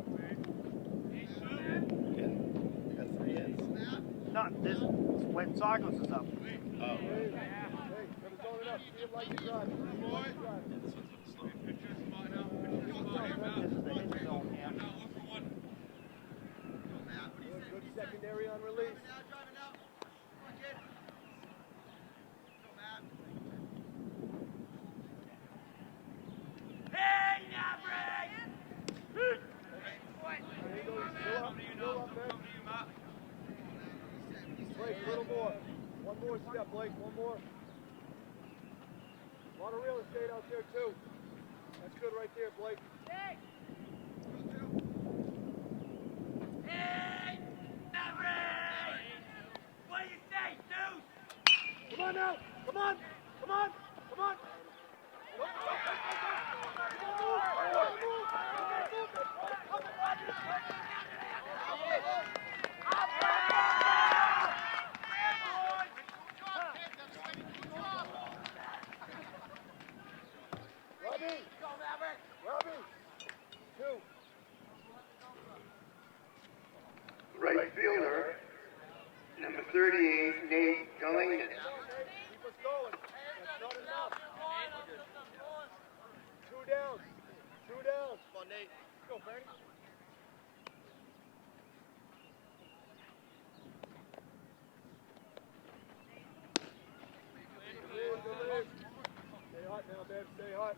Got 3 hits. Not this when Saugus is up. Hey, gotta zone it up. See him like you drive. See him like you drive. This is the hit zone here. Good secondary on release. Hey, now break! Still up, man. Blake, a little more. One more step, Blake. One more. A lot of real estate out there, too. That's good right there, Blake. Hey, now break! What do you say, dude? Come on now. Come on. Come on. Come on. Robbie. 2. Right fielder, number 38, Nate Galena. Keep us going. That's not enough. 2 down. 2 down. Come on, Nate. Let's go, Bernie. Stay hot now, babe. Stay hot.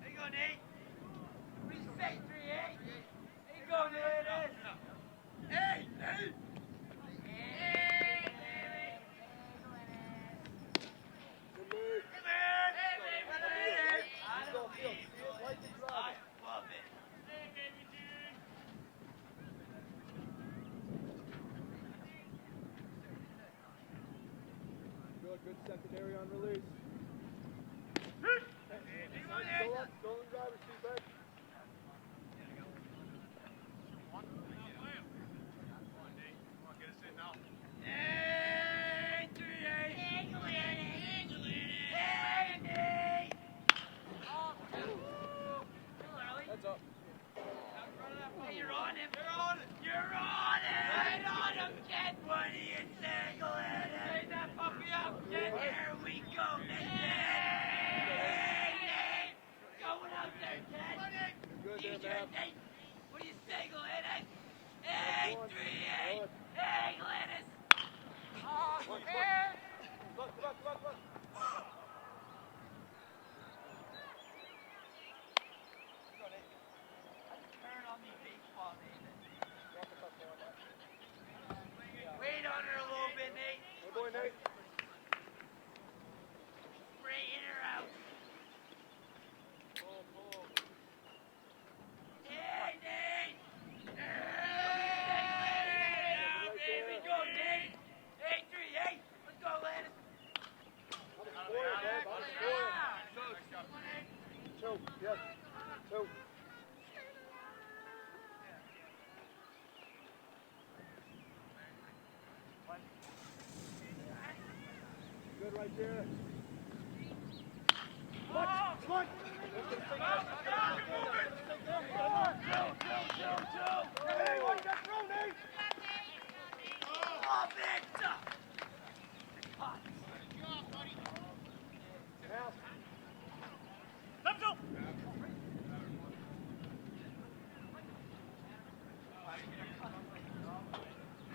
There you go, Nate. What do you say, 3-8? There you go, Nate. Hey, Nate! Good move. Come here! Hey, baby! He's going field. See it like you drive it. Love it. Hey, baby, dude! Good secondary on release. Hey, Still up. Still in driver's seat, babe. Hey, 3-8! Hey, Nate! Heads up. Hey, you're on him! You're on it! You're on it! Right on him, kid! What do you say, Glenn? Hey, that puppy up, kid! Here we go, Nate! Hey, Nate! Going out there, kid! Good Use there, your man. Nate! What do you say, Glenn? Hey, 3-8! Hey, Glennis! Come on. Turn on me, baseball, Nate. Wait on her a little bit, Nate. Good boy, Nate. Straight in or out. Hey, Nate! Hey, baby, go, Nate! Hey, 3-8! Let's go, Landis! Score, babe. I'm scoring. 2. Yes. 2. Good right there. Come on. Hey, what you got thrown, Nate? Off it! Pass.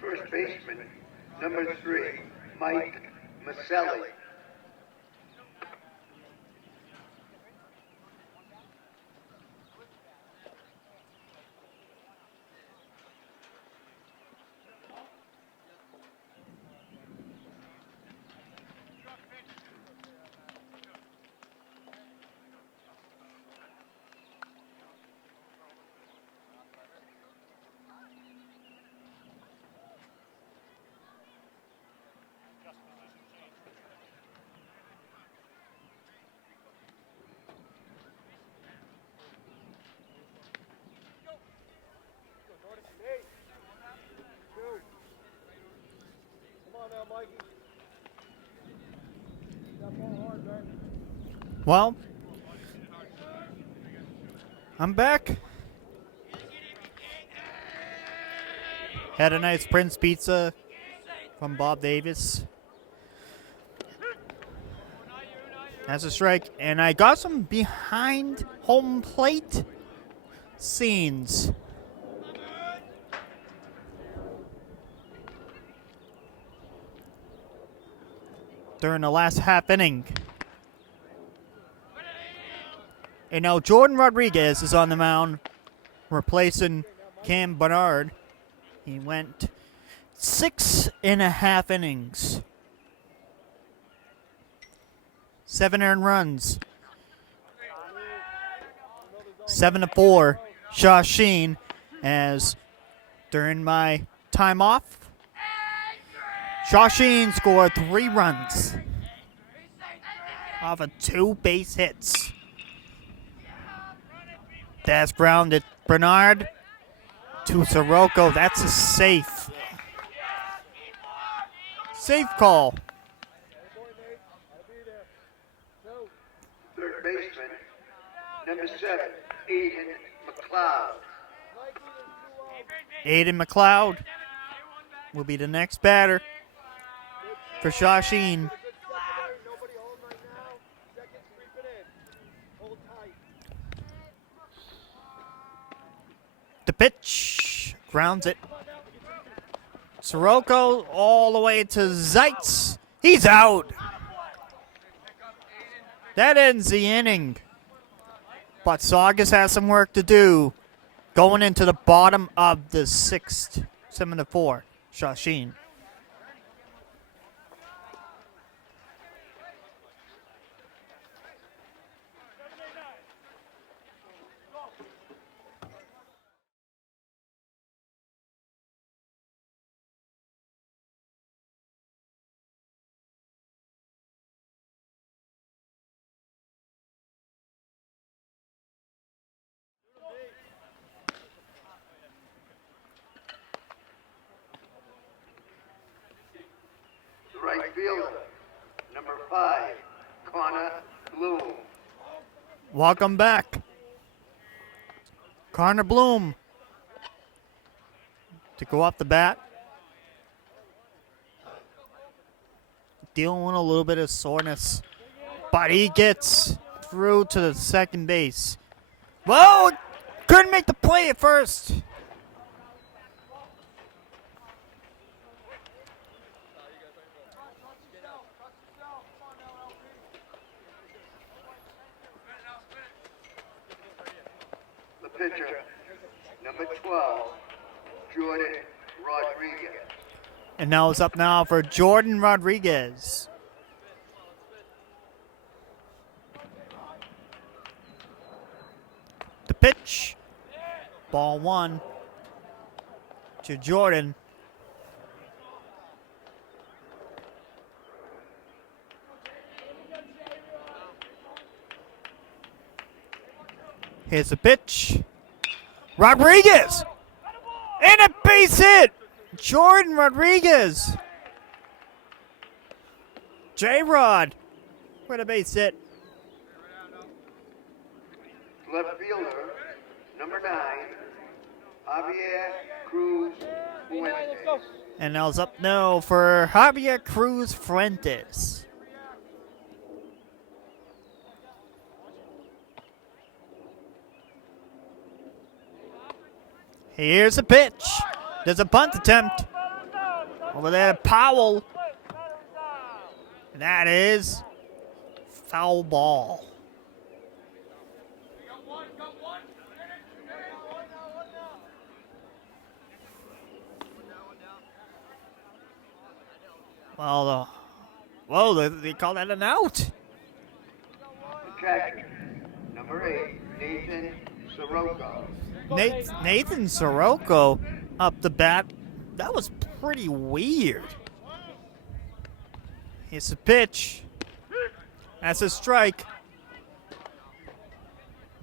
First baseman, number 3, Mike Moschella. Well, I'm back. Had a nice Prince pizza from Bob Davis. That's a strike. And I got some behind home plate scenes. During the last half inning. And now Jordan Rodriguez is on the mound, replacing Cam Bernard. He went 6.5 innings. 7 earned runs. 7-4. Shawsheen, as during my time off, Shawsheen scored 3 runs off of 2 base hits. That's grounded Bernard to Sirocco. That's a safe. Safe call. Third baseman, number 7, Aiden McLeod. Aiden McLeod will be the next batter for Shawsheen. The pitch grounds it. Sirocco all the way to Zeitz. He's out. That ends the inning. But Saugus has some work to do going into the bottom of the 6th. 7-4. Shawsheen. Right fielder, number 5, Connor Bloom. Welcome back. Connor Bloom to go off the bat. Dealing with a little bit of soreness. But he gets through to the second base. Whoa! Couldn't make the play at first. The pitcher, number 12, Jordan Rodriguez. And now it's up now for Jordan Rodriguez. The pitch. Ball 1 to Jordan. Here's the pitch. Rodriguez! And a base hit! Jordan Rodriguez. J-Rod with a base hit. Left fielder, number 9, Javier Cruz Fuentes. And now it's up now for Javier Cruz Fuentes. Here's a pitch. There's a bunt attempt. Over there to Powell. And that is foul ball. Well, whoa, they call that an out. The catcher, number 8, Nathan Sirocco. Nathan Sirocco up the bat. That was pretty weird. Here's a pitch. That's a strike.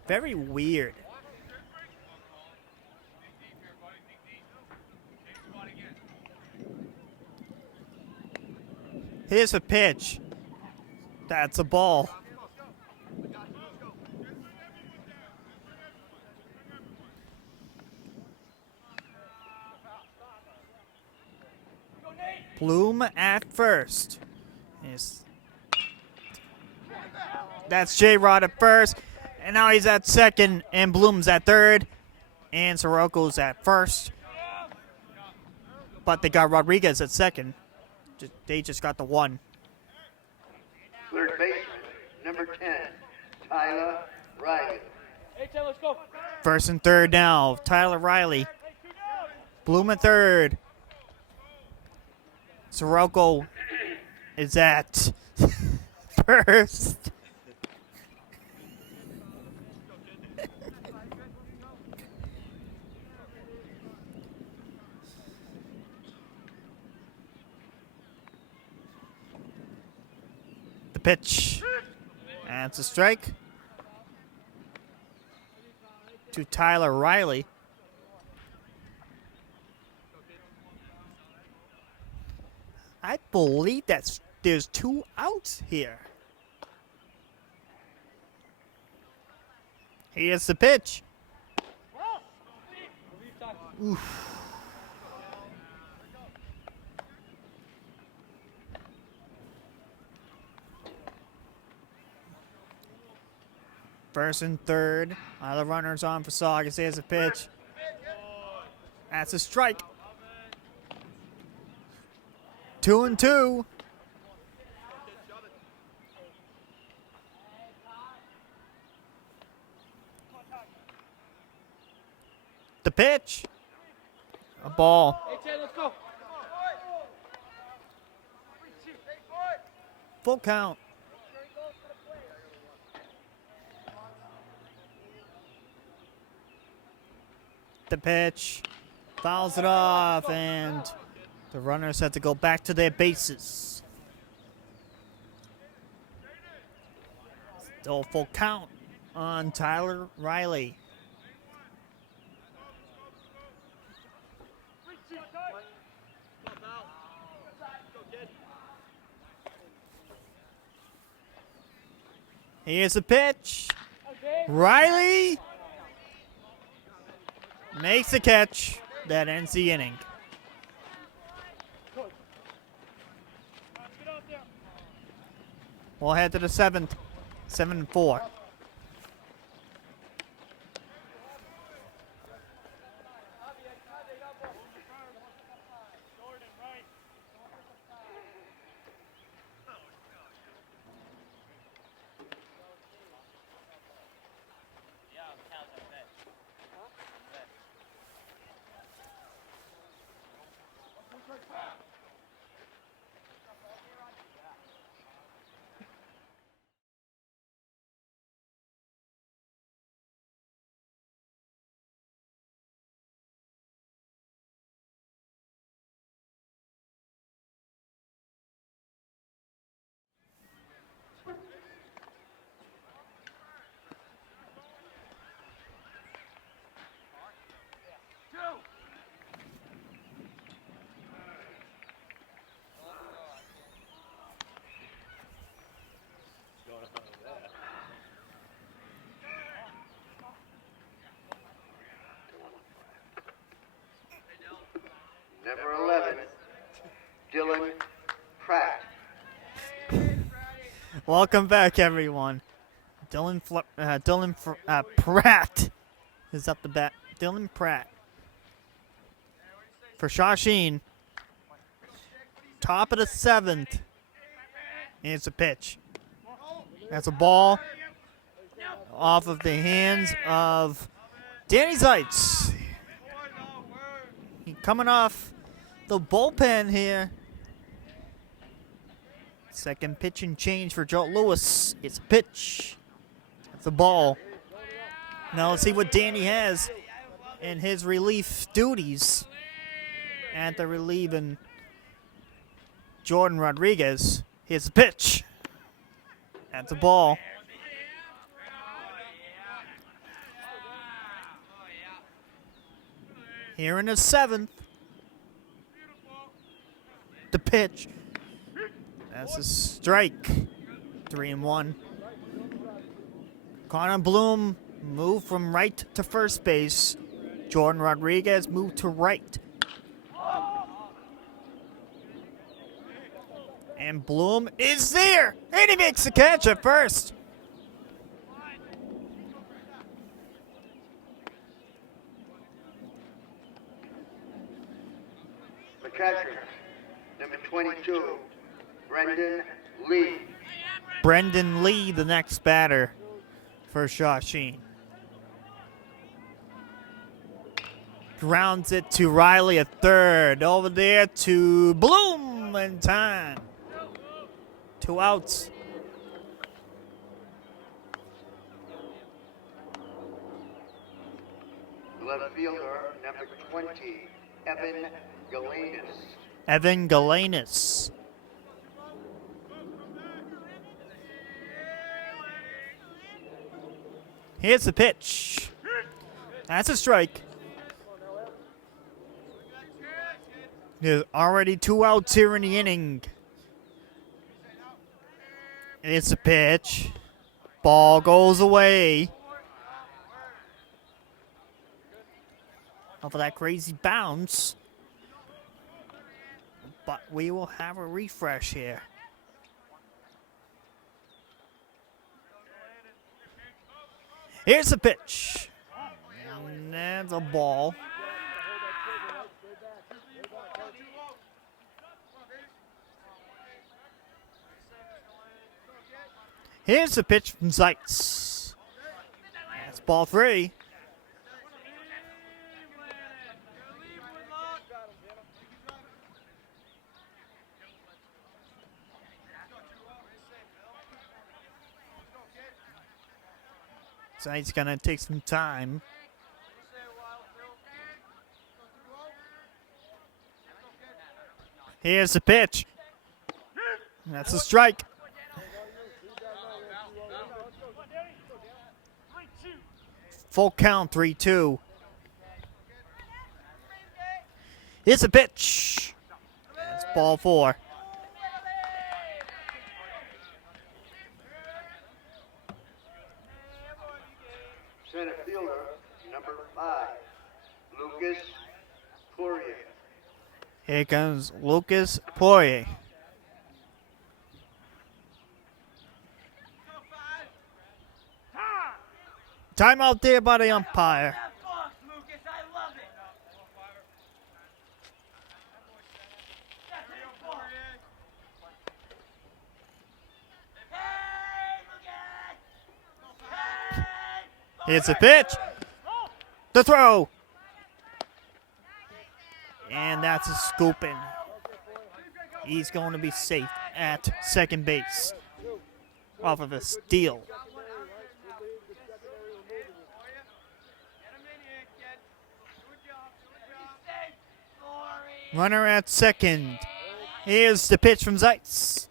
Very weird. Here's a pitch. That's a ball. Bloom at first. That's J-Rod at first. And now he's at second. And Bloom's at third. And Siroko's at first. But they got Rodriguez at second. They just got the one. Third baseman, number 10, Tyler Riley. Hey, Tim, let's go. First and third now. Tyler Riley. Bloom at third. Sirocco is at first. The pitch. And it's a strike to Tyler Riley. I believe there's 2 outs here. Here's the pitch. Oof. First and third. The runner's on for Saugus. Here's a pitch. That's a strike. 2-2. The pitch. A ball. Hey, Tim, let's go. Full count. The pitch. Fouls it off, and the runners had to go back to their bases. Still full count on Tyler Riley. Here's the pitch. Riley makes the catch. That ends the inning. We'll head to the 7th. 7-4. Number 11, Dylan Pratt. Welcome back, everyone. Pratt is up the bat. Dylan Pratt for Shawsheen. Top of the 7th. It's a pitch. That's a ball off of the hands of Danny Zeitz. He coming off the bullpen here. Second pitch and change for Joe Lewis. It's a pitch. It's a ball. Now let's see what Danny has in his relief duties at the relieving Jordan Rodriguez. Here's the pitch. That's a ball. Here in the 7th. The pitch. That's a strike. 3-1. Connor Bloom moved from right to first base. Jordan Rodriguez moved to right. And Bloom is there. And he makes the catch at first. The catcher, number 22, Brendan Lee. Brendan Lee, the next batter for Shawsheen. Grounds it to Riley at third. Over there to Bloom in time. 2 outs. Left fielder, number 20, Evan Galenas. Evan Galenas. Here's the pitch. That's a strike. There's already 2 outs here in the inning. It's a pitch. Ball goes away. Off of that crazy bounce. But we will have a refresh here. Here's the pitch. And that's a ball. Here's the pitch from Zeitz. That's ball 3. Zeitz gonna take some time. Here's the pitch. That's a strike. Full count, 3-2. Here's a pitch. That's ball 4. Center fielder, number 5, Lucas Poirier. Here comes Lucas Poirier. Timeout there by the umpire. That box, Lucas, I love it. That's it, ball. Hey, Lucas! Hey! Here's a pitch. The throw. And that's a scooping. He's going to be safe at second base off of a steal. Runner at second. Here's the pitch from Zeitz.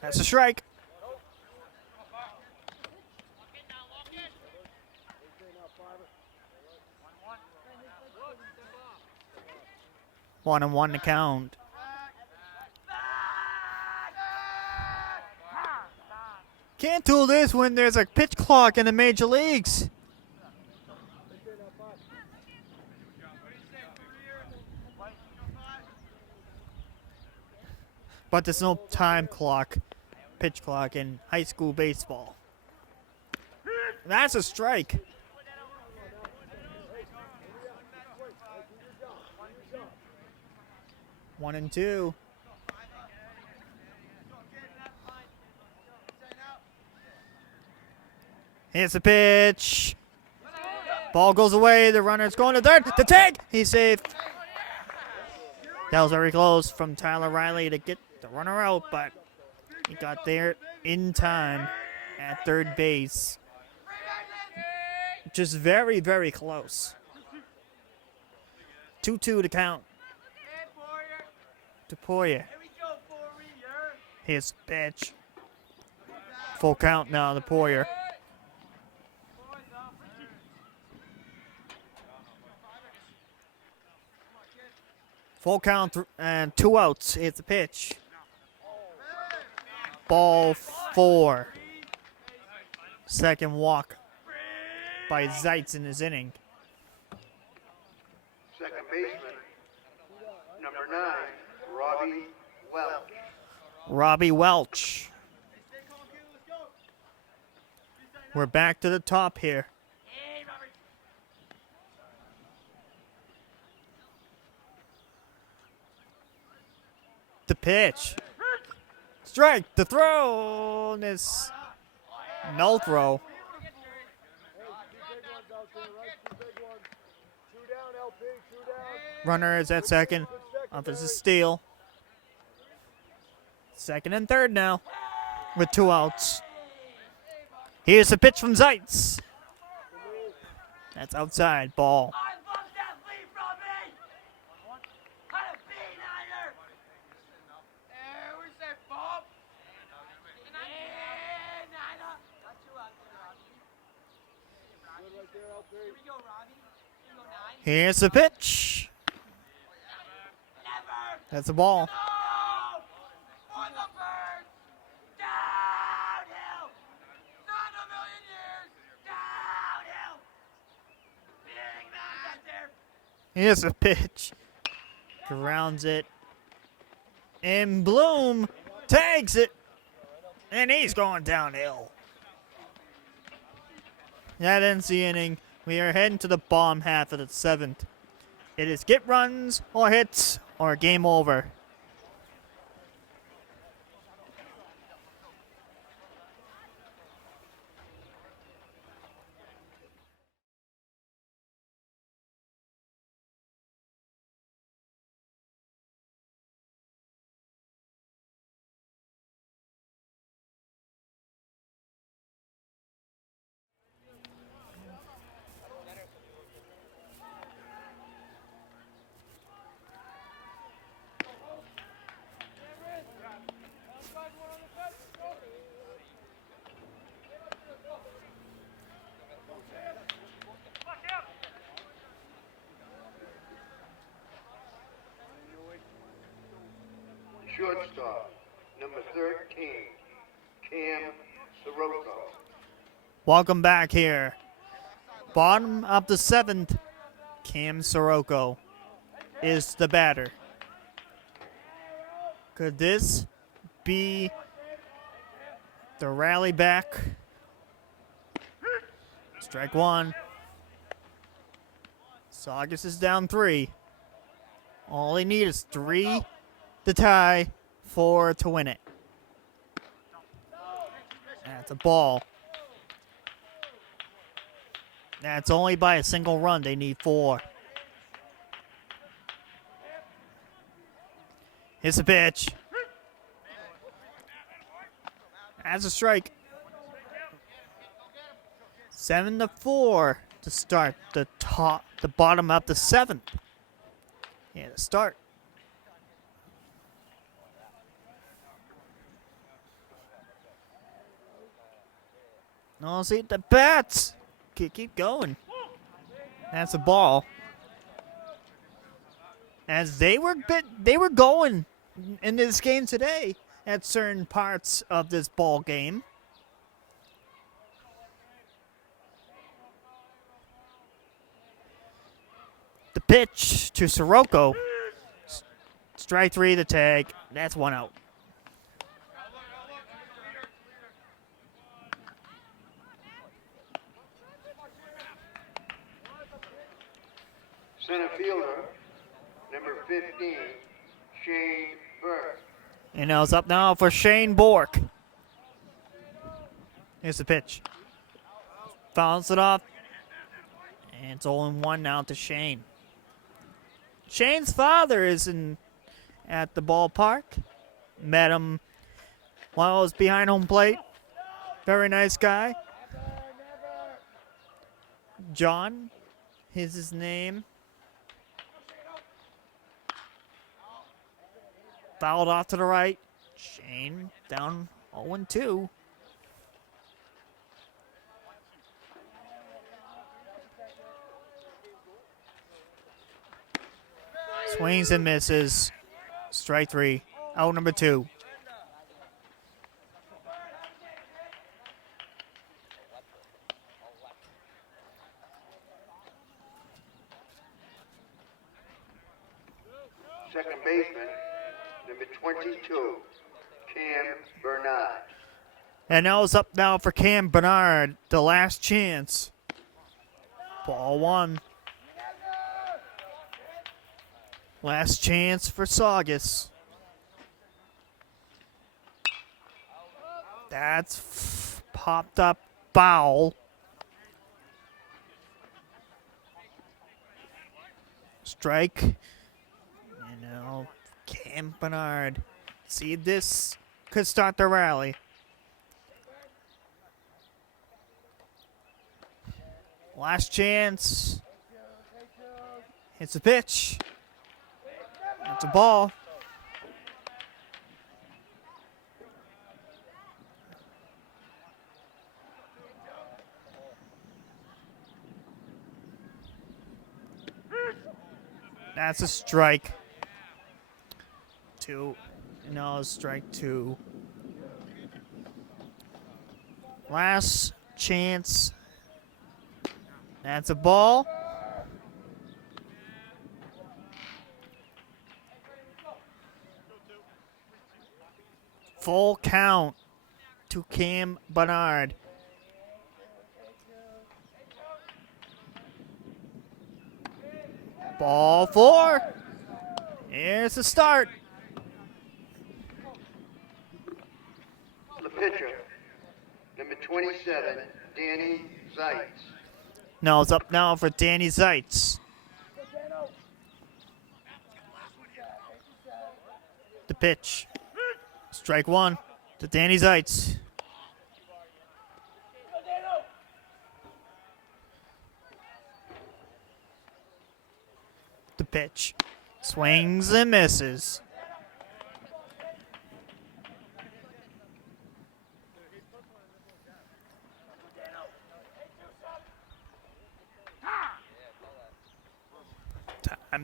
That's a strike. One and one to count. Can't do this when there's a pitch clock in the major leagues. But there's no time clock, pitch clock in high school baseball. That's a strike. One and two. Here's the pitch. Ball goes away. The runner's going to third. The tag. He's safe. That was very close from Tyler Riley to get the runner out, but he got there in time at third base. Just very, very close. 2-2 to count. To Poirier. Here's the pitch. Full count now to Poirier. Full count and 2 outs. It's a pitch. Ball 4. Second walk by Zeitz in his inning. Second baseman, number 9, Robbie Welch. Robbie Welch. We're back to the top here. The pitch. Strike. The throw. And it's no throw. Runner is at second. Up is a steal. Second and third now with 2 outs. Here's a pitch from Zeitz. That's outside. Ball. Here's the pitch. That's the ball. Here's a pitch. Grounds it. And Bloom tags it. And he's going downhill. That ends the inning. We are heading to the bottom half of the 7th. It is get runs or hits or game over. Shortstop, number 13, Cam Sirocco. Welcome back here. Bottom of the 7th, Cam Sirocco is the batter. Could this be the rally back? Strike 1. Saugus is down 3. All they need is 3 to tie, 4 to win it. That's a ball. That's only by a single run. They need 4. Here's a pitch. That's a strike. 7-4 to start the bottom of the 7th. Yeah, to start. No, see the bats. Keep going. That's a ball. As they were going in this game today at certain parts of this ball game. The pitch to Sirocco. Strike 3, the tag. That's 1 out. Center fielder, number 15, Shane Burke. And now it's up now for Shane Bork. Here's the pitch. Fouls it off. And it's 0-1 now to Shane. Shane's father is at the ballpark. Met him while I was behind home plate. Very nice guy. John is his name. Fouled off to the right. Shane down 0-2. Swings and misses. Strike 3. Out number 2. Second baseman, number 22, Cam Bernard. And now it's up now for Cam Bernard, the last chance. Ball one. Last chance for Saugus. That's popped up foul. Strike. And now Cam Bernard. See, this could start the rally. Last chance. It's a pitch. It's a ball. That's a strike. Two. No, strike two. Last chance. That's a ball. Full count to Cam Bernard. Ball four. Here's the start. The pitcher, number 27, Danny Zeitz. No, it's up now for Danny Zeitz. The pitch. Strike one to Danny Zeitz. The pitch. Swings and misses.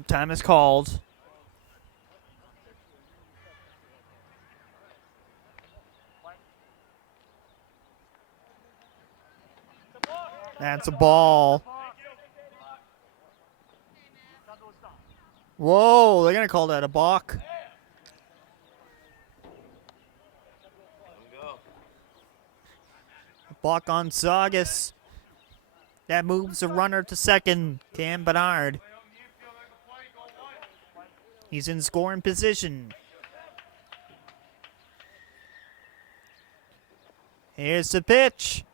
Time is called. That's a ball. Whoa, they're going to call that a balk. Balk on Saugus. That moves the runner to second, Cam Bernard. He's in scoring position. Here's the pitch.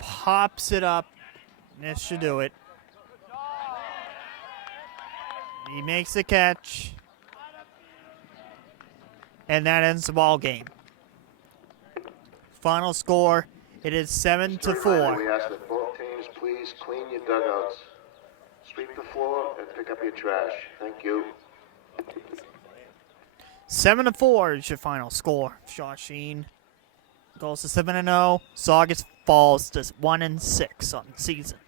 Pops it up. This should do it. He makes the catch. And that ends the ball game. Final score, it is 7-4. We ask that both teams please clean your dugouts, sweep the floor, and pick up your trash. Thank you. 7-4 is your final score. Shawsheen goes to 7-0. Saugus falls to 1-6 on the season.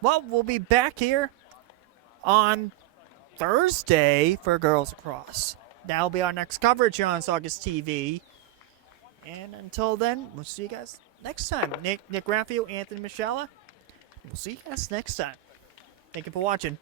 Well, we'll be back here on Thursday for Girls Across. That'll be our next coverage here on Saugus TV. And until then, we'll see you guys next time. Nick Graffeo, Anthony Moschella. We'll see you guys next time. Thank you for watching.